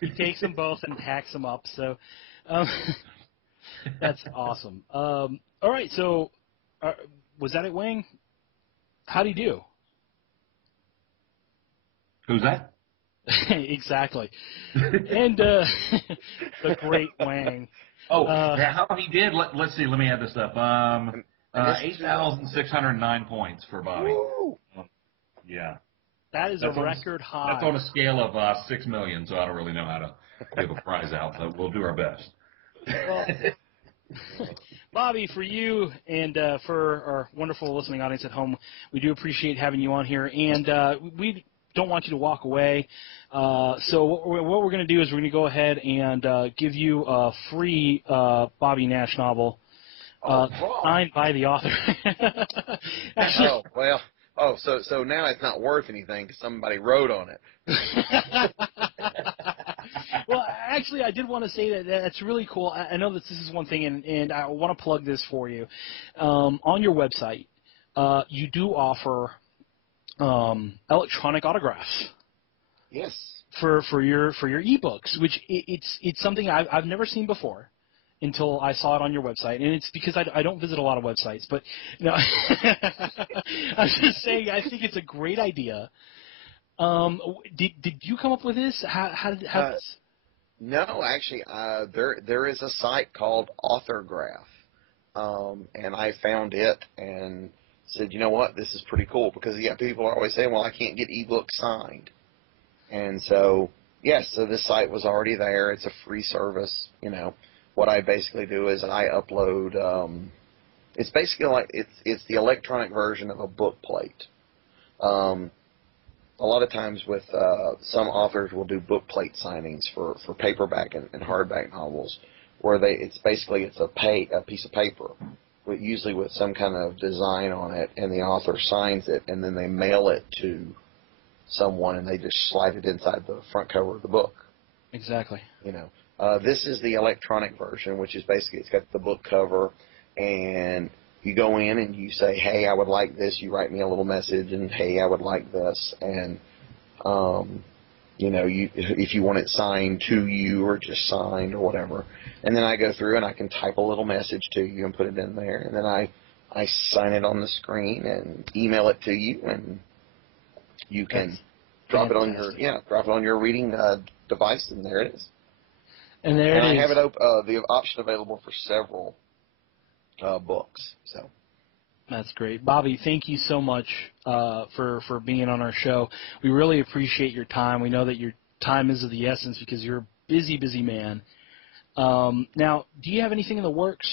He takes them both and hacks them up. So that's awesome. All right, so was that it, Wang? How'd he do? Who's that? Exactly. And the great Wang. How he did? Let's see. Let me add this up. 8,609 points for Bobby. Woo! Yeah. That is a record high. That's on a scale of 6 million, so I don't really know how to give a prize out, but we'll do our best. Well, Bobby, for you and for our wonderful listening audience at home, we do appreciate having you on here, and we don't want you to walk away. So what we're going to do is we're going to go ahead and give you a free Bobby Nash novel signed by the author. Actually, so now it's not worth anything because somebody wrote on it. Well, actually, I did want to say that that's really cool. I know that this is one thing, and I want to plug this for you. On your website, you do offer electronic autographs. Yes. For your ebooks, which it's something I've never seen before until I saw it on your website, and it's because I don't visit a lot of websites. But I was just saying I think it's a great idea. Did you come up with this? How did this? No, actually, there is a site called Authorgraph, and I found it and said, you know what, this is pretty cool because people are always saying, well, I can't get ebooks signed, and so so this site was already there. It's a free service. What I basically do is I upload. It's basically like it's the electronic version of a book plate. A lot of times with some authors will do book plate signings for paperback and hardback novels, where it's a piece of paper, usually with some kind of design on it, and the author signs it, and then they mail it to someone, and they just slide it inside the front cover of the book. Exactly. This is the electronic version, which is basically it's got the book cover, and you go in and you say, hey, I would like this. You write me a little message, and hey, I would like this. And, if you want it signed to you or just signed or whatever. And then I go through and I can type a little message to you and put it in there. And then I sign it on the screen and email it to you, and you can drop it on your reading device, and there it is. And there it is. I have the option available for several books. So that's great, Bobby. Thank you so much for being on our show. We really appreciate your time. We know that your time is of the essence because you're a busy man. Now, do you have anything in the works?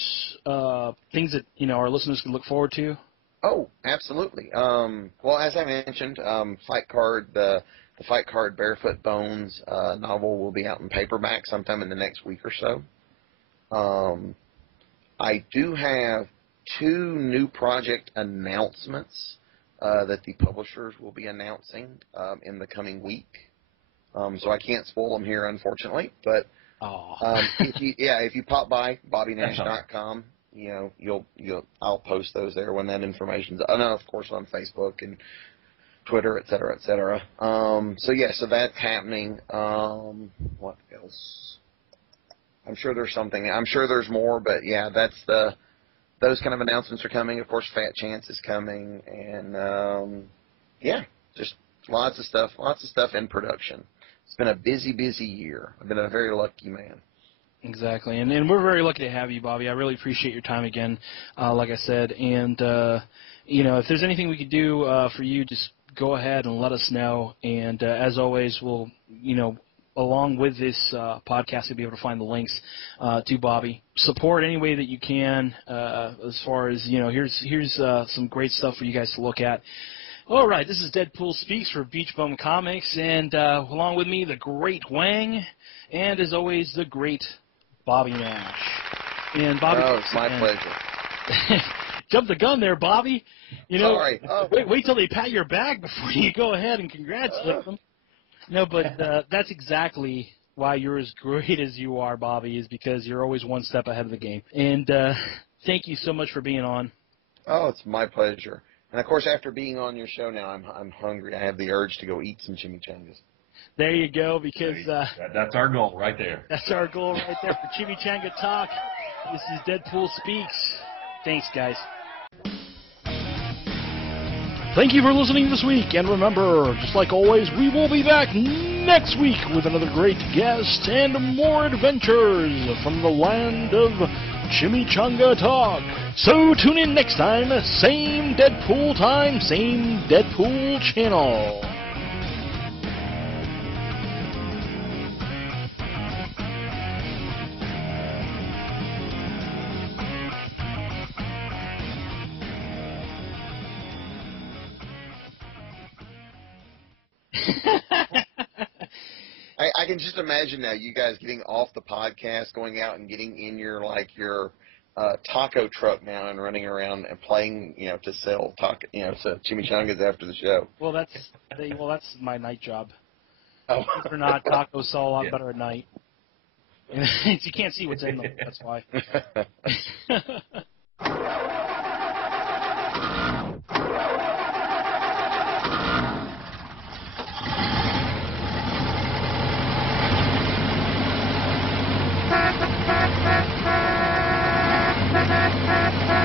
Things that our listeners can look forward to? Oh, absolutely. Well, as I mentioned, Fight Card, the Fight Card Barefoot Bones novel will be out in paperback sometime in the next week or so. I do have 2 new project announcements that the publishers will be announcing in the coming week. So I can't spoil them here, unfortunately. But if you pop by BobbyNash.com, I'll post those there when that information's. And of course on Facebook and Twitter, et cetera, et cetera. So that's happening. What else? I'm sure there's something. I'm sure there's more, but that's those kind of announcements are coming. Of course, Fat Chance is coming, and yeah, just lots of stuff in production. It's been a busy, busy year. I've been a very lucky man. Exactly, and we're very lucky to have you, Bobby. I really appreciate your time again, like I said, and if there's anything we could do for you, just go ahead and let us know. And as always, we'll along with this podcast, you'll be able to find the links to Bobby. Support any way that you can. As far as here's some great stuff for you guys to look at. All right, this is Deadpool Speaks for Beach Bum Comics, and along with me, the great Wang, and as always, the great Bobby Nash. And Bobby, it's my pleasure. Jump the gun there, Bobby. Sorry. Oh. Wait till they pat your back before you go ahead and congratulate them. No, but that's exactly why you're as great as you are, Bobby, is because you're always one step ahead of the game. And thank you so much for being on. Oh, it's my pleasure. And, of course, after being on your show now, I'm hungry. I have the urge to go eat some chimichangas. There you go, because that's our goal right there. That's our goal right there for Chimichanga Talk. This is Deadpool Speaks. Thanks, guys. Thank you for listening this week, and remember, just like always, we will be back next week with another great guest and more adventures from the land of Chimichanga Talk. So tune in next time, same Deadpool time, same Deadpool channel. I can just imagine now you guys getting off the podcast, going out and getting in your taco truck now and running around and playing, to sell chimichangas after the show. Well, that's my night job. Oh. Believe it or not, tacos sell a lot better at night. You can't see what's in them. That's why. Ha ha ha ha!